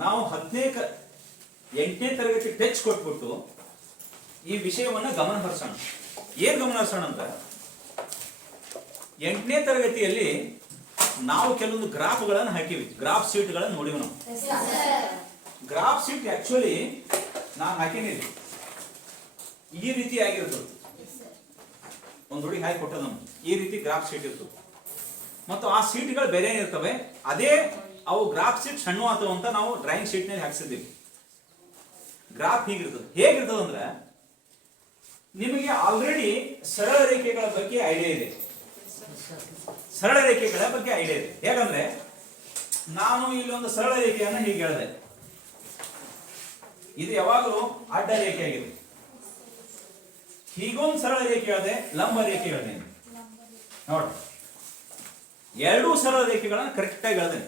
ನಾವು 8ನೇ ತರಗತಿ ಟಚ್ ಕೊಟ್ಬಿಟ್ಟು ಈ ವಿಷಯವನ್ನ ಗಮನ ಹರಿಸೋಣ. ಏನ್ ಗಮನ ಹರಿಸೋಣ ಅಂತ, 8ನೇ ತರಗತಿಯಲ್ಲಿ ನಾವು ಕೆಲವೊಂದು ಗ್ರಾಫ್ಗಳನ್ನು ಹಾಕಿವಿ, ಗ್ರಾಫ್ ಶೀಟ್ಗಳನ್ನು ನೋಡಿವಿ. ನಾವು ಗ್ರಾಫ್ ಶೀಟ್ ಆಕ್ಚುಲಿ ನಾನು ಹಾಕೇನಿ, ಈ ರೀತಿ ಆಗಿರ್ತದೆ. ಒಂದು ಹುಡುಗಿ ಹಾಕಿ ಕೊಟ್ಟದ ನಮ್ಗೆ ಈ ರೀತಿ ಗ್ರಾಫ್ ಶೀಟ್ ಇರ್ತದೆ. ಮತ್ತು ಆ ಸೀಟ್ಗಳು ಬೇರೆ ಇರ್ತವೆ, ಅದೇ ಅವು ಗ್ರಾಫ್ ಶೀಟ್ ಸಣ್ಣ ಆತವ ಅಂತ ನಾವು ಡ್ರಾಯಿಂಗ್ ಶೀಟ್ ನಲ್ಲಿ ಹಾಕ್ಸಿದ್ದೀವಿ. ಗ್ರಾಫ್ ಹೀಗಿರ್ತದೆ. ಹೇಗಿರ್ತದೆ ಅಂದ್ರೆ, ನಿಮಗೆ ಆಲ್ರೆಡಿ ಸರಳ ರೇಖೆಗಳ ಬಗ್ಗೆ ಐಡಿಯಾ ಇದೆ. ಸರಳ ರೇಖೆಗಳ ಬಗ್ಗೆ ಐಡಿಯಾ ಇದೆ. ಹೇಗಂದ್ರೆ, ನಾನು ಇಲ್ಲಿ ಒಂದು ಸರಳ ರೇಖೆಯನ್ನು ಹೀಗೆ ಹೇಳಿದೆ, ಇದು ಯಾವಾಗಲೂ ಅಡ್ಡ ರೇಖೆ ಆಗಿದೆ. ಹೀಗೊಂದು ಸರಳ ರೇಖೆ ಹೇಳಿದೆ, ಲಂಬ ರೇಖೆ ಹೇಳಿದೆ. ನೋಡಿ, ಎರಡೂ ಸರಳ ರೇಖೆಗಳನ್ನ ಕರೆಕ್ಟ್ ಆಗಿ ಹೇಳಿದೆ.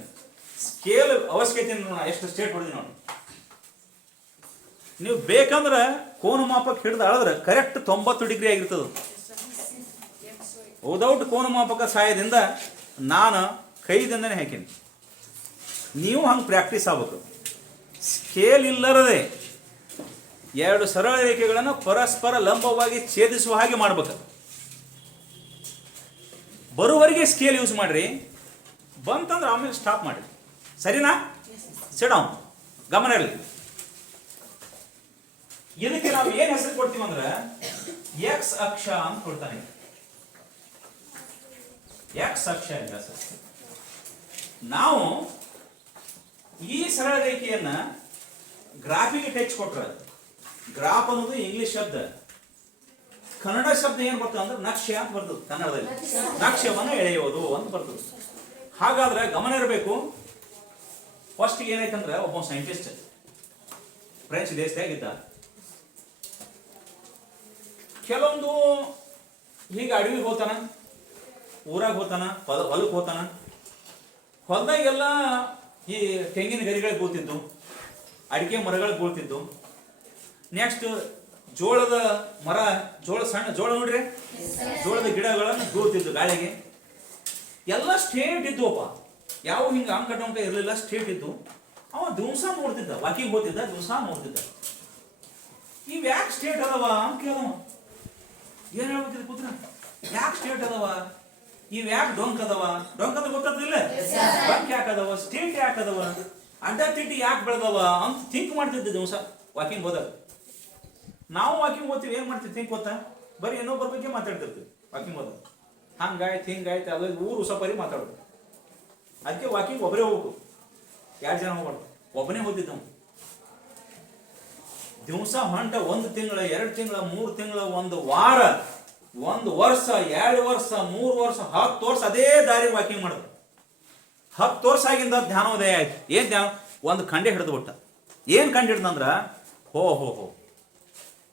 ಸ್ಕೇಲ್ ಅವಶ್ಯಕತೆ ಎಷ್ಟು ಸ್ಟೇಟ್ ಹೊಡೆದಿ ನೋಡಿ. ನೀವು ಬೇಕಂದ್ರೆ ಕೋನ ಮಾಪಕ ಹಿಡಿದು ಅಳದ್ರೆ ಕರೆಕ್ಟ್ 90 ಡಿಗ್ರಿ ಆಗಿರ್ತದೆ. ವಿದೌಟ್ ಕೋನ ಮಾಪಕ ಸಹಾಯದಿಂದ ನಾನು ಕೈದಿಂದನೇ ಹಾಕೀನಿ. ನೀವು ಹಂಗೆ ಪ್ರಾಕ್ಟೀಸ್ ಆಗ್ಬೇಕು. ಸ್ಕೇಲ್ ಇಲ್ಲರದೆ ಎರಡು ಸರಳ ರೇಖೆಗಳನ್ನು ಪರಸ್ಪರ ಲಂಬವಾಗಿ ಛೇದಿಸುವ ಹಾಗೆ ಮಾಡ್ಬೇಕು. ಬರುವವರೆಗೆ ಸ್ಕೇಲ್ ಯೂಸ್ ಮಾಡ್ರಿ, ಬಂತಂದ್ರೆ ಆಮೇಲೆ ಸ್ಟಾಪ್ ಮಾಡಿ. ಸರಿನಾ? ಸಿಡೌನ್, ಗಮನ ಇರಲಿ. ಇದಕ್ಕೆ ನಾವು ಏನ್ ಹೆಸರು ಕೊಡ್ತೀವಿ ಅಂದ್ರೆ, ಎಕ್ಸ್ ಅಕ್ಷ ಅಂತ ಕೊಡ್ತಾನೆ. ಎಕ್ಸ್ ಅಕ್ಷ ಅಂತ ನಾವು ಈ ಸರಳ ರೇಖೆಯನ್ನ ಗ್ರಾಫಿಗೆ ಟಚ್ ಕೊಟ್ರೆ, ಗ್ರಾಫ್ ಅನ್ನೋದು ಇಂಗ್ಲಿಷ್ ಶಬ್ದ, ಕನ್ನಡ ಶಬ್ದ ಏನ್ ಬರ್ತದೆ ಅಂದ್ರೆ ನಕ್ಷೆ ಅಂತ ಬರ್ತದೆ. ಕನ್ನಡದಲ್ಲಿ ನಕ್ಷವನ್ನು ಎಳೆಯೋದು ಅಂತ ಬರ್ತದೆ. ಹಾಗಾದ್ರೆ ಗಮನ ಇರಬೇಕು. ಫಸ್ಟ್ ಏನಾಯ್ತಂದ್ರೆ, ಒಬ್ಬ ಸೈಂಟಿಸ್ಟ್ ಫ್ರೆಂಚ್ ದೇಶದಾಗಿದ್ದ. ಕೆಲವೊಂದು ಹೀಗೆ ಅಡವಿಗೆ ಹೋಗ್ತಾನ, ಊರಾಗ ಹೋಗ್ತಾನ, ಹೊಲಕ್ಕೆ ಹೋಗ್ತಾನ. ಹೊಲದಾಗೆಲ್ಲ ಈ ತೆಂಗಿನ ಗರಿಗಳಿಗೆ ಬೀಳ್ತಿದ್ದು, ಅಡಿಕೆ ಮರಗಳಿಗೆ ಬೀಳ್ತಿದ್ದು. ನೆಕ್ಸ್ಟ್ ಜೋಳದ ಮರ, ಸಣ್ಣ ಜೋಳ ನೋಡ್ರಿ, ಜೋಳದ ಗಿಡಗಳನ್ನು ಬೀಳ್ತಿದ್ದು ಗಾಳಿಗೆ. ಎಲ್ಲ ಸ್ಟೇಟ್ ಇದ್ದುವಪ್ಪ, ಯಾವ ಹಿಂಗೆ ಅಂಕಟಂಕ ಇರಲಿಲ್ಲ, ಸ್ಟೇಟ್ ಇದ್ದು. ಅವ ದಿವಸ ನೋಡ್ತಿದ್ದ, ವಾಕಿಂಗ್ ಹೋಗ್ತಿದ್ದ, ದಿವಸ ನೋಡ್ತಿದ್ದ. ಇವ್ ಯಾಕೆ ಸ್ಟೇಟ್ ಅದಾವ ಅಂತ ಕೇಳವ. ಏನ್ ಹೇಳ್ಬೇಕಿದ್ ಪುತ್ರ, ಯಾಕೆ ಸ್ಟೇಟ್ ಅದಾವ, ಇವ್ ಯಾಕೆ ಡೊಂಕ್ ಅದಾವ? ಡೊಂಕ್ ಅಂದ್ರೆ ಗೊತ್ತಿಲ್ಲ, ಡೊಂಕ್ ಯಾಕೆ ಅದಾವ, ಸ್ಟೇಟ್ ಯಾಕೆ ಅದಾವ, ಅಡ್ಡ ತಿಡ್ಡಿ ಯಾಕೆ ಬೆಳೆದವ ಅಂತ ಥಿಂಕ್ ಮಾಡ್ತಿದ್ದ ದಿವಸ ವಾಕಿಂಗ್ ಹೋದಾಗ. ನಾವು ವಾಕಿಂಗ್ ಹೋಗ್ತೀವಿ, ಏನ್ ಮಾಡ್ತೀವಿ ಥಿಂಕ್ ಗೊತ್ತಾ? ಬರೀ ಇನ್ನೊಬ್ಬರ ಬಗ್ಗೆ ಮಾತಾಡ್ತಿರ್ತೀವಿ ವಾಕಿಂಗ್ ಹೋದಾಗ. ಹಂಗಾಯ್ತು ಹಿಂಗಾಯ್ತು ಅದು ಊರು ಸಪರಿ ಮಾತಾಡೋದು. ಅದಕ್ಕೆ ವಾಕಿಂಗ್ ಒಬ್ಬರೇ ಹೋಗ್ಬೇಕು, 2 ಜನ ಹೋಗ್ಬಾರ್ದು. ಒಬ್ಬನೇ ಹೋಗ್ತಿದ್ದ ದಿವಸ ಹೊಂಟ. 1 ತಿಂಗಳು, 2 ತಿಂಗಳು, 3 ತಿಂಗಳು, 1 ವಾರ, 1 ವರ್ಷ, 2 ವರ್ಷ, 3 ವರ್ಷ, 10 ವರ್ಷ ಅದೇ ದಾರಿ ವಾಕಿಂಗ್ ಮಾಡಿದ್ರು. 10 ವರ್ಷ ಆಗಿಂದ ಧ್ಯಾನೋದಯ ಆಯ್ತು. ಏನ್ ಧ್ಯಾನ? ಒಂದು ಖಂಡೆ ಹಿಡಿದು ಬಿಟ್ಟ. ಏನ್ ಕಂಡು ಹಿಡ್ದಂದ್ರ, ಹೋ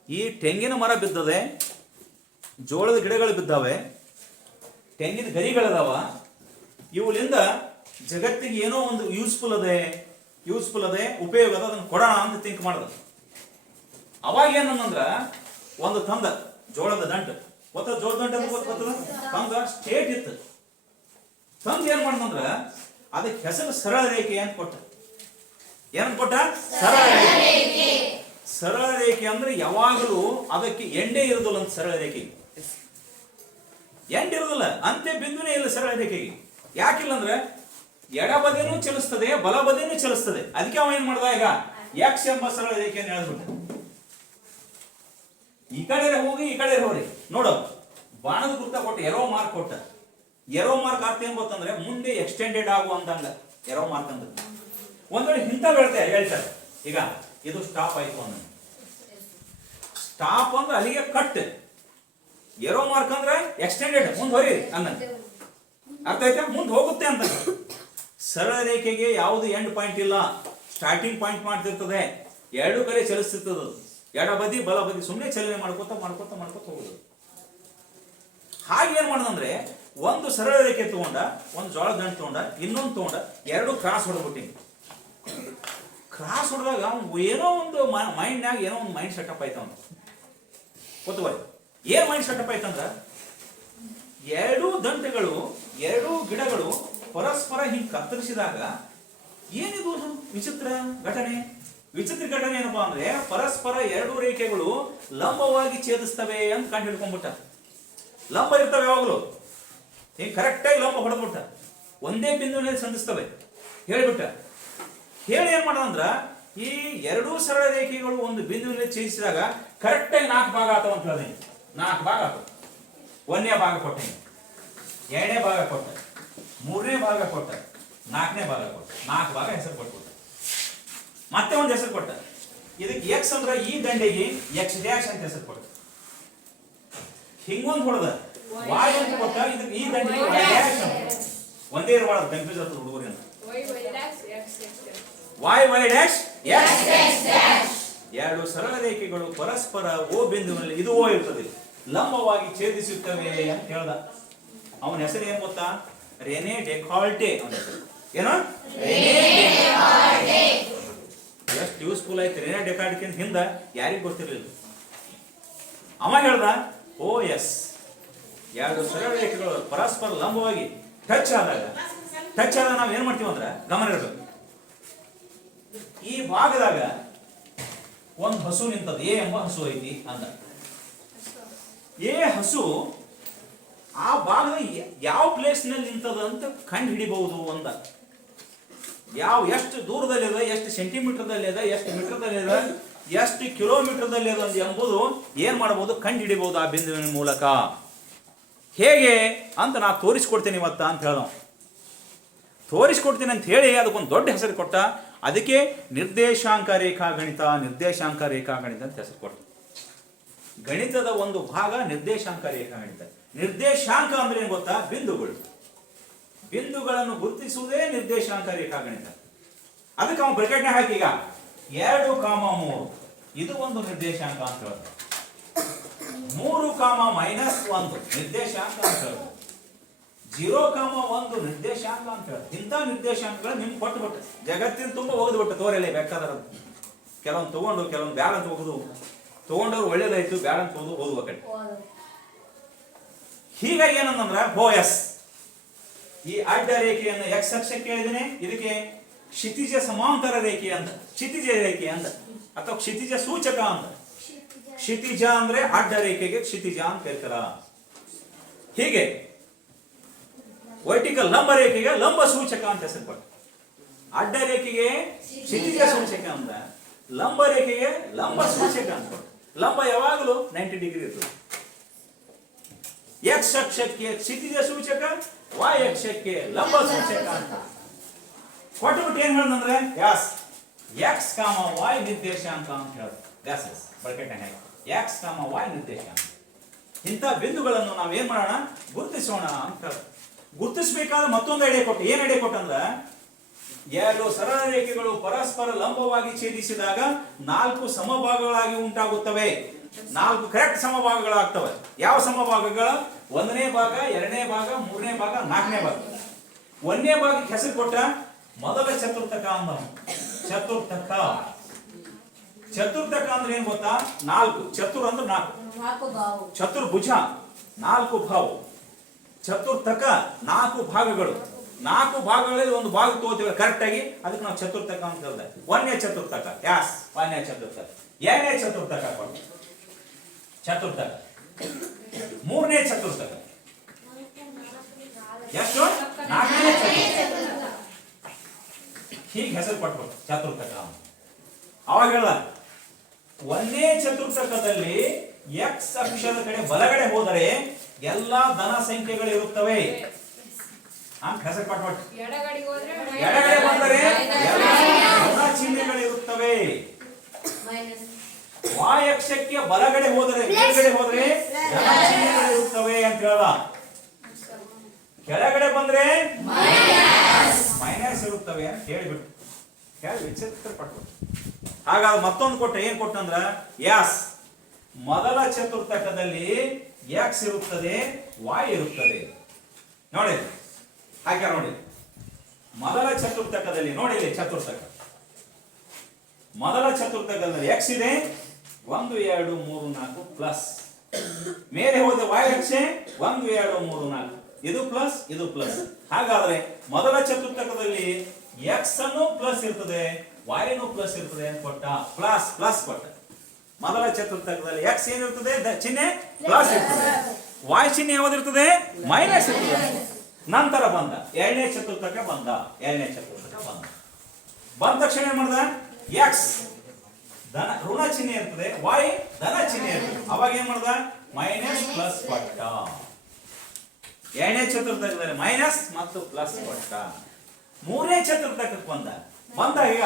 ಈ ತೆಂಗಿನ ಮರ ಬಿದ್ದದೆ, ಜೋಳದ ಗಿಡಗಳು ಬಿದ್ದಾವೆ, ತೆಂಗಿನ ಗರಿಗಳದಾವ, ಇವುಗಳಿಂದ ಜಗತ್ತಿಗೆ ಏನೋ ಒಂದು ಯೂಸ್ಫುಲ್ ಅದೇ ಉಪಯೋಗ ಅದ, ಅದನ್ನು ಕೊಡೋಣ ಅಂತ ಥಿಂಕ್ ಮಾಡ್ದ. ಅವಾಗ ಏನಂದ್ರ, ಒಂದು ತಂದ ಜೋಳದ ದಂಟು, ಜೋಳದ ದಂಟ ತಂದ, ಸ್ಟೇಟ್ ಇತ್ತು. ತಂದ ಏನ್ ಮಾಡ್ದಂದ್ರ, ಅದಕ್ಕೆ ಹೆಸರು ಸರಳ ರೇಖೆ ಅಂತ ಕೊಟ್ಟ. ಏನಂತ ಕೊಟ್ಟ? ಸರಳ ರೇಖೆ. ಸರಳ ರೇಖೆ ಅಂದ್ರೆ ಯಾವಾಗಲೂ ಅದಕ್ಕೆ ಎಂಡೇ ಇರುದಿಲ್ಲ ಅಂತ. ಸರಳ ರೇಖೆಗೆ ಎಂಡ್ ಇರುದಿಲ್ಲ, ಅಂತ್ಯ ಬಿಂದುನೇ ಇಲ್ಲ ಸರಳ ರೇಖೆಗೆ. ಯಾಕಿಲ್ಲ ಅಂದ್ರೆ, ಎಡಬದಿನೂ ಚಲಿಸ್ತದೆ, ಬಲಬದಿನೂ ಚಲಿಸ್ತದೆ. ಅದಕ್ಕೆ ಅವ ಏನ್ ಮಾಡ್ದ, ಈಗ ಎಕ್ಸ್ ಎಂಬ ಸರಳ ರೇಖೆಯನ್ನು ಎಳೆದ್ಬಿಟ್ಟ. ಈ ಕಡೆ ಹೋಗಿ ಈ ಕಡೆ ಹೋಗ್ರಿ. ನೋಡು, ಬಾಣದ ಗುರ್ತ ಕೊಟ್ಟ, ಎರೋ ಮಾರ್ಕ್ ಕೊಟ್ಟ. ಎರೋ ಮಾರ್ಕ್ ಅರ್ಥ ಏನ್ ಗೊತ್ತಂದ್ರೆ, ಮುಂದೆ ಎಕ್ಸ್ಟೆಂಡೆಡ್ ಆಗು ಅಂತಂಗ ಎರೋ ಮಾರ್ಕ್ ಅಂದ್ರೆ. ಒಂದ್ ವೇಳೆ ಇಂಥ ಹೇಳ್ತಾರೆ, ಈಗ ಇದು ಸ್ಟಾಪ್ ಆಯ್ತು ಅಂದ. ಸ್ಟಾಪ್ ಅಂದ್ರೆ ಅಲ್ಲಿಗೆ ಕಟ್. ಎರೋ ಮಾರ್ಕ್ ಅಂದ್ರೆ ಎಕ್ಸ್ಟೆಂಡೆಡ್, ಮುಂದೆ ಹೊರಿ ಅಂದ. ಅರ್ಥ ಆಯ್ತಾ? ಮುಂದೆ ಹೋಗುತ್ತೆ ಅಂತ. ಸರಳ ರೇಖೆಗೆ ಯಾವುದು ಎಂಡ್ ಪಾಯಿಂಟ್ ಇಲ್ಲ, ಸ್ಟಾರ್ಟಿಂಗ್ ಪಾಯಿಂಟ್ ಮಾಡ್ತಿರ್ತದೆ. 2 ಕಡೆ ಚಲಿಸ್ತಿರ್ತದ, ಎಡಬದಿ ಬಲಬದಿ ಸುಮ್ಮನೆ ಚಲನೆ ಮಾಡ್ಕೋತ ಹೋಗುದು. ಹಾಗೆ ಏನ್ ಮಾಡೋದಂದ್ರೆ, ಒಂದು ಸರಳ ರೇಖೆ ತಗೊಂಡ, ಒಂದು ಜೋಳ ದಂಟು ತಗೊಂಡ, ಇನ್ನೊಂದು ತಗೊಂಡ, 2 ಕ್ರಾಸ್ ಹೊಡೆದ್ಬಿಟ್ಟಿ. ಕ್ರಾಸ್ ಹೊಡೆದಾಗ ಏನೋ ಒಂದು ಮೈಂಡ್ನಾಗ ಏನೋ ಒಂದು ಮೈಂಡ್ ಸೆಟಪ್ ಆಯ್ತು ಅವನು. ಗೊತ್ತುವರಿ ಏನ್ ಮೈಂಡ್ ಸೆಟಪ್ ಆಯ್ತಂದ್ರ, 2 ದಂಟಗಳು, 2 ಗಿಡಗಳು ಪರಸ್ಪರ ಹಿಂಗ್ ಕತ್ತರಿಸಿದಾಗ ಏನಿದು ವಿಚಿತ್ರ ಘಟನೆ? ವಿಚಿತ್ರ ಘಟನೆ ಏನಪ್ಪಾ ಅಂದ್ರೆ ಪರಸ್ಪರ ಎರಡು ರೇಖೆಗಳು ಲಂಬವಾಗಿ ಛೇದಿಸ್ತವೆ ಅಂತ ಕಂಡು ಹಿಡ್ಕೊಂಡ್ಬಿಟ್ಟ. ಲಂಬ ಇರ್ತವೆ ಯಾವಾಗಲೂ, ಹಿಂಗ್ ಕರೆಕ್ಟಾಗಿ ಲಂಬ ಹೊಡೆದ್ಬಿಟ್ಟ, ಒಂದೇ ಬಿಂದುವಿನಲ್ಲಿ ಸಂಧಿಸ್ತವೆ ಹೇಳಿಬಿಟ್ಟ. ಹೇಳಿ ಏನ್ ಮಾಡ ಅಂದ್ರ ಈ ಎರಡೂ ಸರಳ ರೇಖೆಗಳು ಒಂದು ಬಿಂದುವಿನಲ್ಲಿ ಛೇದಿಸಿದಾಗ ಕರೆಕ್ಟಾಗಿ 4 ಭಾಗ ಆತವ ಅಂತ ಹೇಳಿದೆ. 4 ಭಾಗ ಆತವ. 1ನೇ ಭಾಗ ಕೊಟ್ಟೆ, 2ನೇ ಭಾಗ ಕೊಟ್ಟ, 3ನೇ ಭಾಗ ಕೊಟ್ಟ, 4ನೇ ಭಾಗ ಕೊಟ್ಟ, 4 ಭಾಗ ಹೆಸರು ಕೊಟ್ಬಿಟ್ಟ. ಮತ್ತೆ ಒಂದು ಹೆಸರು ಕೊಟ್ಟ, ಇದಕ್ಕೆ ಎಕ್ಸ್ ಅಂದ್ರ ಈ ದಂಡೆಗೆ ಎಕ್ಸ್ ಡ್ಯಾಶ್ ಅಂತ ಹೆಸರು ಕೊಟ್ಟ. ಹಿಂಗೊಂದು ಹೊಡೆದ ವಾಯ್ ಅಂತ ಕೊಟ್ಟ, ಇದಕ್ಕೆ ಈ ದಂಡೆಗೆ ವೈ ಡ್ಯಾಶ್ ಅಂತ. ಒಂದೇ ಇರಬಾರ್ದು, ಕನ್ಫ್ಯೂಸ್ ಆಗ್ತದೆ ಹುಡುಗರಿಗೆ. Y y dash x dash. ಎರಡು ಸರಳ ರೇಖೆಗಳು ಪರಸ್ಪರ ಓ ಬಿಂದುವಿನಲ್ಲಿ, ಇದು ಓ ಇರ್ತದೆ, ಲಂಬವಾಗಿ ಛೇದಿಸುತ್ತವೆ ಅಂತ ಹೇಳ್ದ. ಅವನ ಹೆಸರು ಏನ್ ಗೊತ್ತಾ? ರೆನೆ ಡೆಕಾಲ್ಟೆ. ಅವನ ಹೆಸರು ಏನೋ ಎಷ್ಟು ಯೂಸ್ಫುಲ್ ಆಯ್ತು. ರೆನೆ ಡೆಕಾಲ್ಟೆ ಹಿಂದ ಯಾರಿಗೂ ಗೊತ್ತಿರಲಿಲ್ಲ. ಅವ ಹೇಳ್ದ ಓ ಎಸ್, ಎರಡು ಸರಳ ರೇಖೆಗಳು ಪರಸ್ಪರ ಲಂಬವಾಗಿ ಟಚ್ ಆದಾಗ ನಾವ್ ಏನ್ ಮಾಡ್ತೀವಿ ಅಂದ್ರ ಗಮನ ಇರಬೇಕು. ಈ ಭಾಗದಾಗ ಒಂದು ಹಸು ನಿಂತದ, ಎ ಎಂಬ ಹಸು ಐತಿ ಅಂದ. ಎ ಹಸು ಆ ಭಾಗದ ಯಾವ ಪ್ಲೇಸ್ ನಲ್ಲಿ ನಿಂತದ ಅಂತ ಕಂಡು ಹಿಡಿಬಹುದು ಅಂದ. ಎಷ್ಟು ದೂರದಲ್ಲಿದೆ, ಎಷ್ಟು ಸೆಂಟಿಮೀಟರ್ದಲ್ಲಿದೆ, ಎಷ್ಟು ಮೀಟರ್ದಲ್ಲಿದೆ, ಎಷ್ಟು ಕಿಲೋಮೀಟರ್ದಲ್ಲಿ ಇದೆ ಎಂಬುದು ಏನ್ ಮಾಡಬಹುದು, ಕಂಡು ಹಿಡಿಬಹುದು ಆ ಬಿಂದುವಿನ ಮೂಲಕ. ಹೇಗೆ ಅಂತ ನಾ ತೋರಿಸ್ಕೊಡ್ತೇನೆ ಇವತ್ತ ಅಂತ ಹೇಳ. ತೋರಿಸ್ಕೊಡ್ತೀನಿ ಅಂತ ಹೇಳಿ ಅದಕ್ಕೊಂದು ದೊಡ್ಡ ಹೆಸರು ಕೊಟ್ಟ. ಅದಕ್ಕೆ ನಿರ್ದೇಶಾಂಕ ರೇಖಾ ಗಣಿತ ಅಂತ ಹೆಸರು ಕೊಟ್ಟ. ಗಣಿತದ ಒಂದು ಭಾಗ ನಿರ್ದೇಶಾಂಕ ರೇಖಾ ಗಣಿತ. ನಿರ್ದೇಶಾಂಕ ಅಂದ್ರೆ ಏನ್ ಗೊತ್ತಾ? ಬಿಂದುಗಳು. ಬಿಂದುಗಳನ್ನು ಗುರುತಿಸುವುದೇ ನಿರ್ದೇಶಾಂಕ ರೇಖಾ ಗಣಿತ. ಅದಕ್ಕೆ ಅವನು ಬ್ರಾಕೆಟ್ನ ಹಾಕಿ ಈಗ 2,3 ಇದು ಒಂದು ನಿರ್ದೇಶಾಂಕ ಅಂತ ಹೇಳ್ತಾರೆ. 3,-1 ನಿರ್ದೇಶಾಂಕ ಅಂತ ಹೇಳ್ತಾರೆ. 0,1 ನಿರ್ದೇಶಾಂಕ ಅಂತ ಹೇಳ್ತಾರೆ. ಇಂಥ ನಿರ್ದೇಶಾಂಕಗಳು ನಿಮ್ಗೆ ಕೊಟ್ಟುಬಿಟ್ಟು ಜಗತ್ತಿನ ತುಂಬ ಹೋಗ್ದುಬಿಟ್ಟು ತೋರಲಿ ಬೇಕಾದ್ರೆ ಕೆಲವೊಂದು ತಗೊಂಡು ಕೆಲವೊಂದು ಬ್ಯಾಡ ಅಂತ ಹೋಗುದು, ತಗೊಂಡವ್ರು ಒಳ್ಳೇದಾಯ್ತು, ಬ್ಯಾಡ ಅಂತ ಓದುವ ಕಡೆ. ಹೀಗಾಗಿ ಏನಂದ್ರೆ ಹೋ ಎಸ್, ಈ ಅಡ್ಡ ರೇಖೆಯನ್ನು ಎಕ್ಸ್ ಅಕ್ಷಕ್ಕೆ ಹೇಳಿದ್ದೇನೆ, ಇದಕ್ಕೆ ಕ್ಷಿತಿಜ ಸಮಾಂತರ ರೇಖೆ ಅಂತ, ಕ್ಷಿತಿಜ ರೇಖೆ ಅಂತ, ಅಥವಾ ಕ್ಷಿತಿಜ ಸೂಚಕ ಅಂತ. ಕ್ಷಿತಿಜ ಅಂದ್ರೆ ಅಡ್ಡ ರೇಖೆಗೆ ಕ್ಷಿತಿಜ ಅಂತ ಕರೀತಾರ. ಹೀಗೆ ವರ್ಟಿಕಲ್ ಲಂಬ ರೇಖೆಗೆ ಲಂಬ ಸೂಚಕ ಅಂತ ಹೆಸರು ಕೊಟ್ಟು. ಅಡ್ಡ ರೇಖೆಗೆ ಕ್ಷಿತಿಜ ಸೂಚಕ ಅಂತ, ಲಂಬ ರೇಖೆಗೆ ಲಂಬ ಸೂಚಕ ಅಂತ. ಲಂಬ ಯಾವಾಗಲೂ 90 ಡಿಗ್ರಿ ಇರ್ತದೆ. ಎಕ್ಸ್ ಅಕ್ಷಕ್ಕೆ ಕ್ಷಿತಿಜ ಸೂಚಕ, ವೈ ಅಕ್ಷಕ್ಕೆ ಲಂಬ ಸೂಚಕ ಅಂತ ಕೊಟ್ಟುಬಿಟ್ಟು ಏನ್ ಹೇಳಂದ್ರೆ ಯಾಸ್ ಎಕ್ಸ್ ಕಾಮ ವೈ ನಿರ್ದೇಶಾಂಕ ಅಂತ ಹೇಳಿ ಎಕ್ಸ್ ಕಾಮ ವೈ ನಿರ್ದೇಶಾಂಕ. ಇಂಥ ಬಿಂದುಗಳನ್ನು ನಾವು ಏನ್ ಮಾಡೋಣ, ಗುರುತಿಸೋಣ ಅಂತ ಹೇಳಿ. ಗುರುತಿಸಬೇಕಾದ ಮತ್ತೊಂದು ಐಡಿಯಾ ಕೊಟ್ಟು. ಏನ್ ಐಡಿಯಾ ಕೊಟ್ಟಂದ್ರ, ಎರಡು ಸರಳ ರೇಖೆಗಳು ಪರಸ್ಪರ ಲಂಬವಾಗಿ ಛೇದಿಸಿದಾಗ 4 ಸಮಭಾಗಗಳಾಗಿ ಉಂಟಾಗುತ್ತವೆ. 4 ಕರೆಕ್ಟ್ ಸಮಭಾಗಗಳಾಗ್ತವೆ. ಯಾವ ಸಮಭಾಗಗಳು? 1ನೇ ಭಾಗ, 2ನೇ ಭಾಗ, 3ನೇ ಭಾಗ, 4ನೇ ಭಾಗ. 1ನೇ ಭಾಗಕ್ಕೆ ಹೆಸರು ಕೊಟ್ಟ ಮೊದಲ ಚತುರ್ಥಕ ಅಂದ. ಚತುರ್ಥಕ ಅಂದ್ರೆ ಏನ್ ಗೊತ್ತಾ? 4. ಚತುರ್ ಅಂದ್ರೆ 4, ಚತುರ್ಭುಜ 4 ಭಾವ. ಚತುರ್ಥಕ 4 ಭಾಗಗಳು. 4 ಭಾಗಗಳಲ್ಲಿ ಒಂದು ಭಾಗ ತಗೋತೀವಿ ಕರೆಕ್ಟ್ ಆಗಿ, ಅದಕ್ಕೆ ನಾವು ಚತುರ್ಥಕ ಅಂತ ಹೇಳ್ದೆ. 1ನೇ ಚತುರ್ಥಕ ಯಾಸ್ 1ನೇ ಚತುರ್ಥಕ. 2ನೇ ಚತುರ್ಥಕ ಚತುರ್ಥಕ. 3ನೇ ಚತುರ್ಥಕ ಎಷ್ಟು? 4ನೇ ಚತುರ್ಥಕ. ಹೀಗೆ ಹೆಸರು ಪಟ್ಬಿಟ್ಟು ಚತುರ್ಥಕ. ಅವಾಗ ಹೇಳ 1ನೇ ಚತುರ್ಥಕದಲ್ಲಿ ಎಕ್ಸ್ ಅಕ್ಷದ ಕಡೆ ಬಲಗಡೆ ಹೋದರೆ ಎಲ್ಲಾ ಧನ ಸಂಖ್ಯೆಗಳು ಇರುತ್ತವೆ ಅಂತ ಹೆಸರು ಪಟ್ಬಿಟ್ಟು. ಎಡಗಡೆ ಬಂದರೆ ಋಣ ಚಿಹ್ನೆಗಳು ಇರುತ್ತವೆ. ವಾಯ್ ಅಕ್ಷಕ್ಕೆ ಬಲಗಡೆ ಹೋದರೆ ಮೇಲ್ಗಡೆ ಹೋದರೆ ಧನ ಚಿಹ್ನೆಗಳು ಇರುತ್ತವೆ ಅಂತ ಹೇಳ. ಕೆಳಗಡೆ ಬಂದ್ರೆ ಮೈನಸ್ ಇರುತ್ತವೆ ಅಂತ ಹೇಳಿಬಿಟ್ಟು ಹೇಳಿ ವಿಚಿತ್ರ ಪಟ್ಬಿಟ್ಟು. ಹಾಗಾದ್ರೆ ಮತ್ತೊಂದು ಕೊಟ್ಟ. ಏನ್ ಕೊಟ್ಟಂದ್ರ ಯಾಸ್ ಮೊದಲ ಚತುರ್ಥಕದಲ್ಲಿ ಎಕ್ಸ್ ಇರುತ್ತದೆ, ವಾಯ್ ಇರುತ್ತದೆ. ನೋಡಿ ಹಾಗೆ ನೋಡಿ, ಮೊದಲ ಚತುರ್ಥಕದಲ್ಲಿ ನೋಡಿ, ಇಲ್ಲಿ ಚತುರ್ಥಕ ಮೊದಲ ಚತುರ್ಥಕದಲ್ಲಿ ಎಕ್ಸ್ ಇದೆ, 1 2 3 4 ಪ್ಲಸ್. ಮೇಲೆ ಹೋದ ವಾಯ್ ಅಕ್ಷೆ 1 2 3 4 ಇದು ಪ್ಲಸ್ ಇದು ಪ್ಲಸ್. ಹಾಗಾದ್ರೆ ಮೊದಲ ಚತುರ್ಥಕದಲ್ಲಿ ಎಕ್ಸ್ ಅನ್ನು ಪ್ಲಸ್ ಇರ್ತದೆ, y ನು ಪ್ಲಸ್ ಇರ್ತದೆ ಅಂತ ಕೊಟ್ಟ. ಪ್ಲಸ್ ಪ್ಲಸ್ ಕೊಟ್ಟ. ಮೊದಲ ಚತುರ್ಥಕದಲ್ಲಿ ಎಕ್ಸ್ ಏನಿರ್ತದೆ ಚಿಹ್ನೆ ಪ್ಲಸ್ ಇರ್ತದೆ, y ಚಿಹ್ನೆ ಯಾವ್ದಿರ್ತದೆ ಮೈನಸ್ ಇರ್ತದೆ. ನಂತರ ಬಂದ ಎರಡನೇ ಚತುರ್ಥಕ ಬಂದ ತಕ್ಷಣ ಏನ್ ಮಾಡ್ದ, ಎಕ್ಸ್ ಧನ ಋಣ ಚಿಹ್ನೆ ಇರ್ತದೆ, y ಧನ ಚಿಹ್ನೆ ಇರ್ತದೆ. ಅವಾಗ ಏನ್ ಮಾಡ್ದ ಮೈನಸ್ ಪ್ಲಸ್ ಕೊಟ್ಟ. ಎರಡನೇ ಚತುರ್ಥಕದಲ್ಲಿ ಮೈನಸ್ ಮತ್ತು ಪ್ಲಸ್ ಕೊಟ್ಟ. ಮೂರನೇ ಚತುರ್ಥಕಕ್ಕೆ ಬಂದ ಈಗ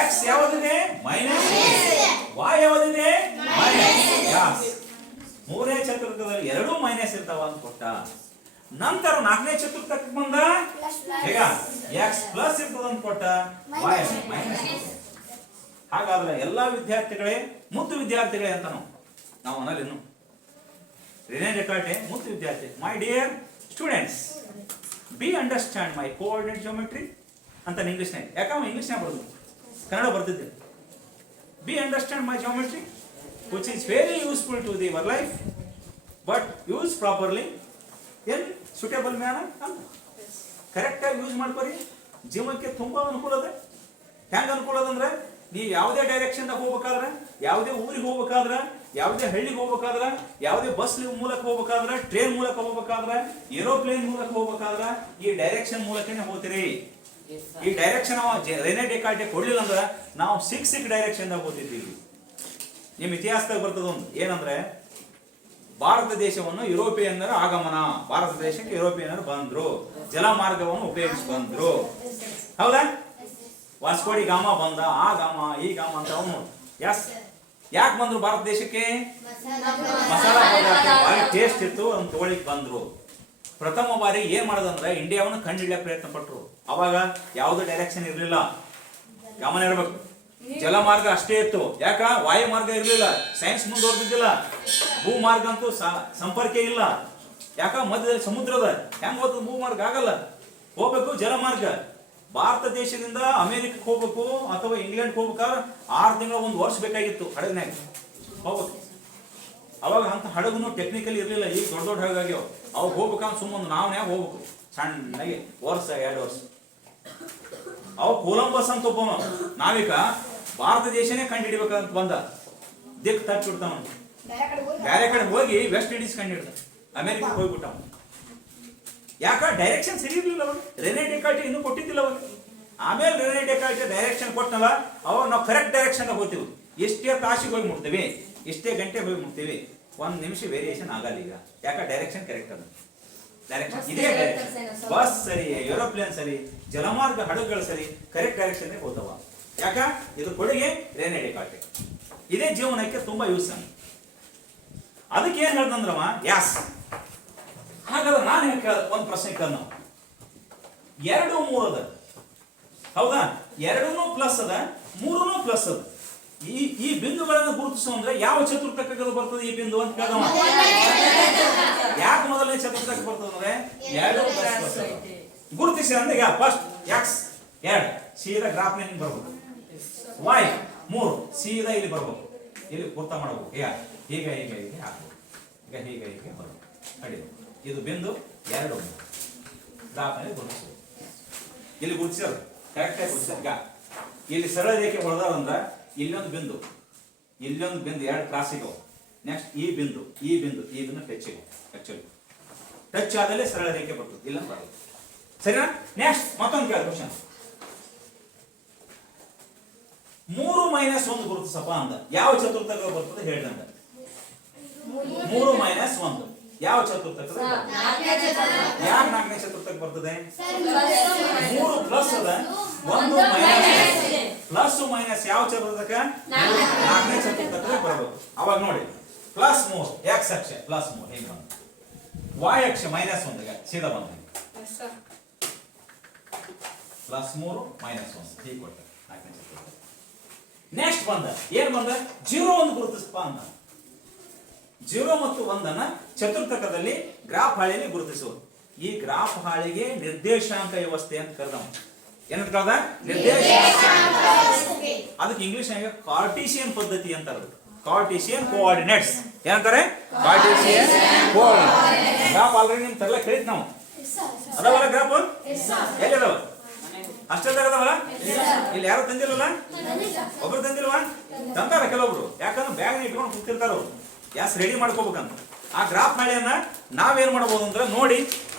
ಎಕ್ಸ್ ಯಾವ್ದಿದೆ ಮೈನಸ್, y ಯಾವ್ದಿದೆ ಮೈನಸ್. ಮೂರನೇ ಚತುರ್ಥಕದಲ್ಲಿ ಎರಡೂ ಮೈನಸ್ ಇರ್ತಾವ ಅಂತ ಕೊಟ್ಟ. ನಂತರ ನಾಲ್ಕನೇ ಚತುರ್ಥಕಕ್ಕೆ ಬಂದ ಈಗ ಎಕ್ಸ್ ಪ್ಲಸ್ ಇರ್ತದ ಅಂತ ಕೊಟ್ಟ, y ಮೈನಸ್. ಹಾಗಾದ್ರೆ ಎಲ್ಲಾ ವಿದ್ಯಾರ್ಥಿಗಳೇ ಮುದ್ದು ವಿದ್ಯಾರ್ಥಿಗಳೇ ಅಂತ ನಾವು ಅನ್ನಲ್ಲ. ಇನ್ನು ರೆನೆ ಡೆಕಾರ್ಟೆ ಮುದ್ದು ವಿದ್ಯಾರ್ಥಿ. My dear students, be understand my coordinate geometry ಅಂತ ಇಂಗ್ಲಿಷ್ನಾಗ, ಯಾಕಂದ್ರೆ ಇಂಗ್ಲಿಷ್ನಾಗ ಬರೋದು, ಕನ್ನಡ ಬರ್ತಿದ್ದೆ. Be understand my geometry which is very useful to the your life, but use properly in suitable manner ಅಂತ ಕರೆಕ್ಟಾಗಿ ಯೂಸ್ ಮಾಡ್ಕೊರಿ. ಜೀವನಕ್ಕೆ ತುಂಬಾ ಅನುಕೂಲ ಅದ. ಹೆಂಗ ಅನುಕೂಲ ಅದಂದ್ರೆ, ನೀವು ಯಾವುದೇ ಡೈರೆಕ್ಷನ್ ಹೋಗ್ಬೇಕಾದ್ರೆ, ಯಾವುದೇ ಊರಿಗೆ ಹೋಗ್ಬೇಕಾದ್ರೆ, ಯಾವುದೇ ಹಳ್ಳಿಗೆ ಹೋಗ್ಬೇಕಾದ್ರೆ, ಯಾವುದೇ ಬಸ್ ಮೂಲಕ ಹೋಗ್ಬೇಕಾದ್ರೆ, ಟ್ರೈನ್ ಮೂಲಕ ಹೋಗ್ಬೇಕಾದ್ರೆ, ಏರೋಪ್ಲೇನ್ ಮೂಲಕ ಹೋಗ್ಬೇಕಾದ್ರೆ ಈ ಡೈರೆಕ್ಷನ್ ಮೂಲಕನೇ ಹೋಗ್ತೀರಿ. ಈ ಡೈರೆಕ್ಷನ್ ರೆನೆ ಡೆಕಾರ್ಟೆ ಕೊಡ್ಲಿಲ್ಲ ಅಂದ್ರೆ ನಾವು ಸಿಕ್ ಡೈರೆಕ್ಷನ್ ಹೋಗ್ತಿದ್ದೀವಿ. ನಿಮ್ ಇತಿಹಾಸದಾಗ ಬರ್ತದ ಒಂದು ಏನಂದ್ರೆ, ಭಾರತ ದೇಶವನ್ನು ಯುರೋಪಿಯನ್ನರ ಆಗಮನ, ಭಾರತ ದೇಶಕ್ಕೆ ಯುರೋಪಿಯನ್ನರು ಬಂದ್ರು, ಜಲ ಮಾರ್ಗವನ್ನು ಉಪಯೋಗಿಸಿ ಬಂದ್ರು. ಹೌದಾ? ವಾಸ್ಕೋಡಿ ಗಾಮ ಬಂದ, ಆ ಗಾಮ ಈ ಗಾಮ ಅಂತ ಅವನು. ಎಸ್, ಯಾಕೆ ಬಂದ್ರು ಭಾರತ ದೇಶಕ್ಕೆ? ಮಸಾಲಾ ಪದಾರ್ಥ ಭಾರಿ ಟೇಸ್ಟ್ ಇತ್ತು ಅಂತ ತಗೊಳ್ಳಿಕ್ ಬಂದ್ರು. ಪ್ರಥಮ ಬಾರಿ ಏನ್ ಮಾಡೋದಂದ್ರೆ ಇಂಡಿಯಾವನ್ನು ಕಂಡುಹಿಡಿಯಕ್ಕೆ ಪ್ರಯತ್ನ ಪಟ್ರು. ಅವಾಗ ಯಾವ್ದು ಡೈರೆಕ್ಷನ್ ಇರ್ಲಿಲ್ಲ, ಗಮನ ಇರ್ಬೇಕು. ಜಲಮಾರ್ಗ ಅಷ್ಟೇ ಇತ್ತು. ಯಾಕ? ವಾಯು ಮಾರ್ಗ ಇರ್ಲಿಲ್ಲ, ಸೈನ್ಸ್ ಮುಂದುವರೆದಿದ್ದಿಲ್ಲ. ಭೂ ಮಾರ್ಗ ಅಂತೂ ಸಂಪರ್ಕ ಇಲ್ಲ. ಯಾಕ? ಮಧ್ಯದಲ್ಲಿ ಸಮುದ್ರದ ಹೆಂಗ್ ಹೋಗ್ತದ? ಭೂ ಮಾರ್ಗ ಆಗಲ್ಲ, ಹೋಗ್ಬೇಕು ಜಲಮಾರ್ಗ. ಭಾರತ ದೇಶದಿಂದ ಅಮೆರಿಕಕ್ಕೆ ಹೋಗ್ಬೇಕು ಅಥವಾ ಇಂಗ್ಲೆಂಡ್ ಹೋಗ್ಬೇಕಾದ್ರೆ 6 ತಿಂಗಳ 1 ವರ್ಷ ಬೇಕಾಗಿತ್ತು ಹಡಗ್ನಾಗ ಹೋಗ್ಬೇಕು. ಅವಾಗ ಅಂತ ಹಡಗುನು ಟೆಕ್ನಿಕಲ್ ಇರ್ಲಿಲ್ಲ. ಈಗ ದೊಡ್ಡ ದೊಡ್ಡ ಹಡಗಾಗ್ಯಾವ. ಅವಾಗ ಹೋಗ್ಬೇಕಂದ್ರೆ ಸುಮ್ಮನೆ ನಾವ್ನ್ಯಾಗ ಹೋಗ್ಬೇಕು, ಸಣ್ಣಗೆ ವರ್ಷ 2 ವರ್ಷ. ಅವಾಗ ಕೊಲಂಬಸ್ ಅಂತ ಒಬ್ಬ ನಾವಿಕ ಭಾರತ ದೇಶನೇ ಕಂಡು ಹಿಡಿಬೇಕಂತ ಬಂದ. ದಿಕ್ ತಪ್ಪಿಡ್ತಾವ, ಬೇರೆ ಕಡೆ ಹೋಗಿ ವೆಸ್ಟ್ ಇಂಡೀಸ್ ಕಂಡು ಹಿಡ್ದ, ಅಮೆರಿಕಕ್ಕೆ ಹೋಗ್ಬಿಟ್ಟ. ಯಾಕ? ಡೈರೆಕ್ಷನ್ ಸರಿ ಇರ್ಲಿಲ್ಲ ಅವಾಗ. ರೆನೆ ಡೆಕಾರ್ಟೆ ಇನ್ನೂ ಕೊಟ್ಟಿದ್ದಿಲ್ಲ ಅವಾಗ. ಆಮೇಲೆ ರೆನೆ ಡೆಕಾರ್ಟೆ ಡೈರೆಕ್ಷನ್ ಕೊಟ್ಟನಲ್ಲ, ಅವಾಗ ನಾವು ಕರೆಕ್ಟ್ ಡೈರೆಕ್ಷನ್ ಹೋಗ್ತೀವಿ. ಎಷ್ಟೇ ತಾಸಿಗೆ ಹೋಗಿ ಮುಟ್ತೀವಿ, ಎಷ್ಟೇ ಗಂಟೆ ಹೋಗಿ ಮುಟ್ತೀವಿ, 1 ನಿಮಿಷ ವೇರಿಯೇಷನ್ ಆಗಲ್ಲ ಈಗ. ಯಾಕ? ಡೈರೆಕ್ಷನ್ ಕರೆಕ್ಟ್ ಅದ. ಡೈರೆಕ್ಷನ್ ಇದೇ ಡೈರೆಕ್ಷನ್. ಬಸ್ ಸರಿ, ಏರೋಪ್ಲೇನ್ ಸರಿ, ಜಲಮಾರ್ಗ ಹಡಗುಗಳು ಸರಿ, ಕರೆಕ್ಟ್ ಡೈರೆಕ್ಷನ್ ಹೋದವ. ಯಾಕ? ಇದು ಕೊಡುಗೆ ರೆನೆ ಡೆಕಾರ್ಟೆ. ಇದೇ ಜೀವನಕ್ಕೆ ತುಂಬಾ ಯೂಸ್. ಅದಕ್ಕೆ ಏನ್ ಹೇಳ್ದಂದ್ರವ ಯಾಸ್. ಹಾಗಾದ್ರೆ ನಾನು ಒಂದು ಪ್ರಶ್ನೆ ಕೇಳ, 2 3 ಅದ, ಹೌದಾ? 2 ಪ್ಲಸ್ ಅದ, 3 ಪ್ಲಸ್ ಅದ. ಈ ಬಿಂದುಗಳನ್ನು ಗುರುತಿಸು ಅಂದ್ರೆ ಯಾವ ಚತುರ್ಥಕಗಳು ಬರ್ತದೆ ಈ ಬಿಂದು ಅಂತ ಕೇಳವ. ಯಾಕೆ ಮೊದಲನೇ ಚತುರ್ಥಕ ಬರ್ತದೆ ಅಂದ್ರೆ 2 ಪ್ಲಸ್ ಗುರುತಿಸಿ ಅಂದ್ರೆ ಈಗ ಫಸ್ಟ್ ಎಕ್ಸ್ 2 ಸೀದಾ ಗ್ರಾಫ್ ನಲ್ಲಿ ಬರ್ಬೇಕು, y 3 ಸೀದಾ ಇಲ್ಲಿ ಬರ್ಬೇಕು, ಇಲ್ಲಿ ಗುರ್ತ ಮಾಡಬೇಕು. ಈಗ ಹೀಗೆ ಹೀಗೆ ಹೀಗೆ ಹಾಕಬೇಕು, ಈಗ ಹೀಗೆ ಹೀಗೆ ಬರ್ಬೇಕು, ಕಡಿಮೆ. ಇದು ಬಿಂದು 2 ಗ್ರಾಫ್ ನಲ್ಲಿ ಗುರುತಿಸಬೇಕು. ಇಲ್ಲಿ ಗುರುತಿಸೋದು ಕರೆಕ್ಟ್ ಆಗಿ ಗುರುತಿಸ. ಈಗ ಇಲ್ಲಿ ಸರಳ ರೇಖೆ ಹೊಡೆದಾರಂದ್ರೆ ಇಲ್ಲೊಂದು ಬಿಂದು, ಇಲ್ಲೊಂದು ಬಿಂದು, 2 ಕ್ರಾಸ್ ಇಗೋ. ನೆಕ್ಸ್ಟ್ ಈ ಬಿಂದು ಟಚ್ ಇಗೋ. ಆಕ್ಚುಲಿ ಟಚ್ ಆದಲ್ಲೇ ಸರಳ ರೇಖೆ ಬರ್ತದೆ, ಇಲ್ಲ ಬರಲ್ಲ. ಸರಿನಾ? ನೆಕ್ಸ್ಟ್ ಮತ್ತೊಂದು ಕೇಳ ಕ್ವಶನ್. 3 - 1 ಗುರುತಿಸಪ್ಪ ಅಂದ. ಯಾವ ಚತುರ್ಥಕ ಬರ್ತದೆ ಹೇಳಿದಂಗ. 3 - 1 ಯಾವ ಚತುರ್ಥಕ? ಯಾವ 4ನೇ ಚತುರ್ಥಕ ಬರ್ತದೆ? 3 ಪ್ಲಸ್ ಅದ, 1 ಮೈನಸ್. ಪ್ಲಸ್ ಮೈನಸ್ ಯಾವ ಚತುರ್ಥಕ? 4ನೇ ಚತುರ್ಥಕ ಬರಬೇಕು. ಅವಾಗ ನೋಡಿ +3 x ಅಕ್ಷ +3 ಹೇಗೆ ಬಂತು, y ಅಕ್ಷ -1 ಸೀದಾ ಬಂತು. +3 -1 ಹೀಗೆ ಕೊಟ್ಟ 4ನೇ ಚತುರ್ಥಕ. ನೆಕ್ಸ್ಟ್ ಬಂದ ಏನ್ ಬಂದ? 0 1 ಗುರುತಿಸಪ್ಪ ಅಂದ. 0 ಮತ್ತು 1 ಅನ್ನ ಚತುರ್ಥಕದಲ್ಲಿ ಗ್ರಾಫ್ ಹಾಳೆಯಲ್ಲಿ ಗುರುತಿಸುವುದು. ಈ ಗ್ರಾಫ್ ಹಾಳೆಗೆ ನಿರ್ದೇಶಾಂಕ ವ್ಯವಸ್ಥೆ ಅಂತ ಕರೆದ. ಏನಂತ ಕರೆದ? ನಿರ್ದೇಶಾಂಕ. ಅದಕ್ಕೆ ಇಂಗ್ಲಿಷ್ ನಾಗ ಕಾರ್ಟೀಸಿಯನ್ ಪದ್ಧತಿ ಅಂತ. Cartesian coordinates. ಏನಂತಾರೆ? Cartesian coordinates. ಗ್ರಾಫ್ ಆಲ್ರೆಡಿ ನಿಮ್ ತರಲ ಕೇಳಿದ್ ನಾವು ಅದಾವಲ್ಲ ಗ್ರಾಫ್ ಎಲ್ಲಿ ಅದಾವ? ಅಷ್ಟೆಲ್ಲ ಅದಾವಲ್ಲ? ಇಲ್ಲಿ ಯಾರು ತಂದಿಲ್ಲಲ್ಲ? ಒಬ್ರು ತಂದಿಲ್ವಾ? ತಂದಾರ ಕೆಲವೊಬ್ರು, ಯಾಕಂದ್ರೆ ಬ್ಯಾಗ್ ಇಟ್ಕೊಂಡು ಕೂತಿರ್ತಾರ ಅವ್ರು. ಯಾಸ್ ರೆಡಿ ಮಾಡ್ಕೋಬೇಕಂತ. ಆ ಗ್ರಾಫ್ ನಾಳೆಯನ್ನ ನಾವೇನ್ ಮಾಡ್ಬೋದು ಅಂದ್ರೆ ನೋಡಿ,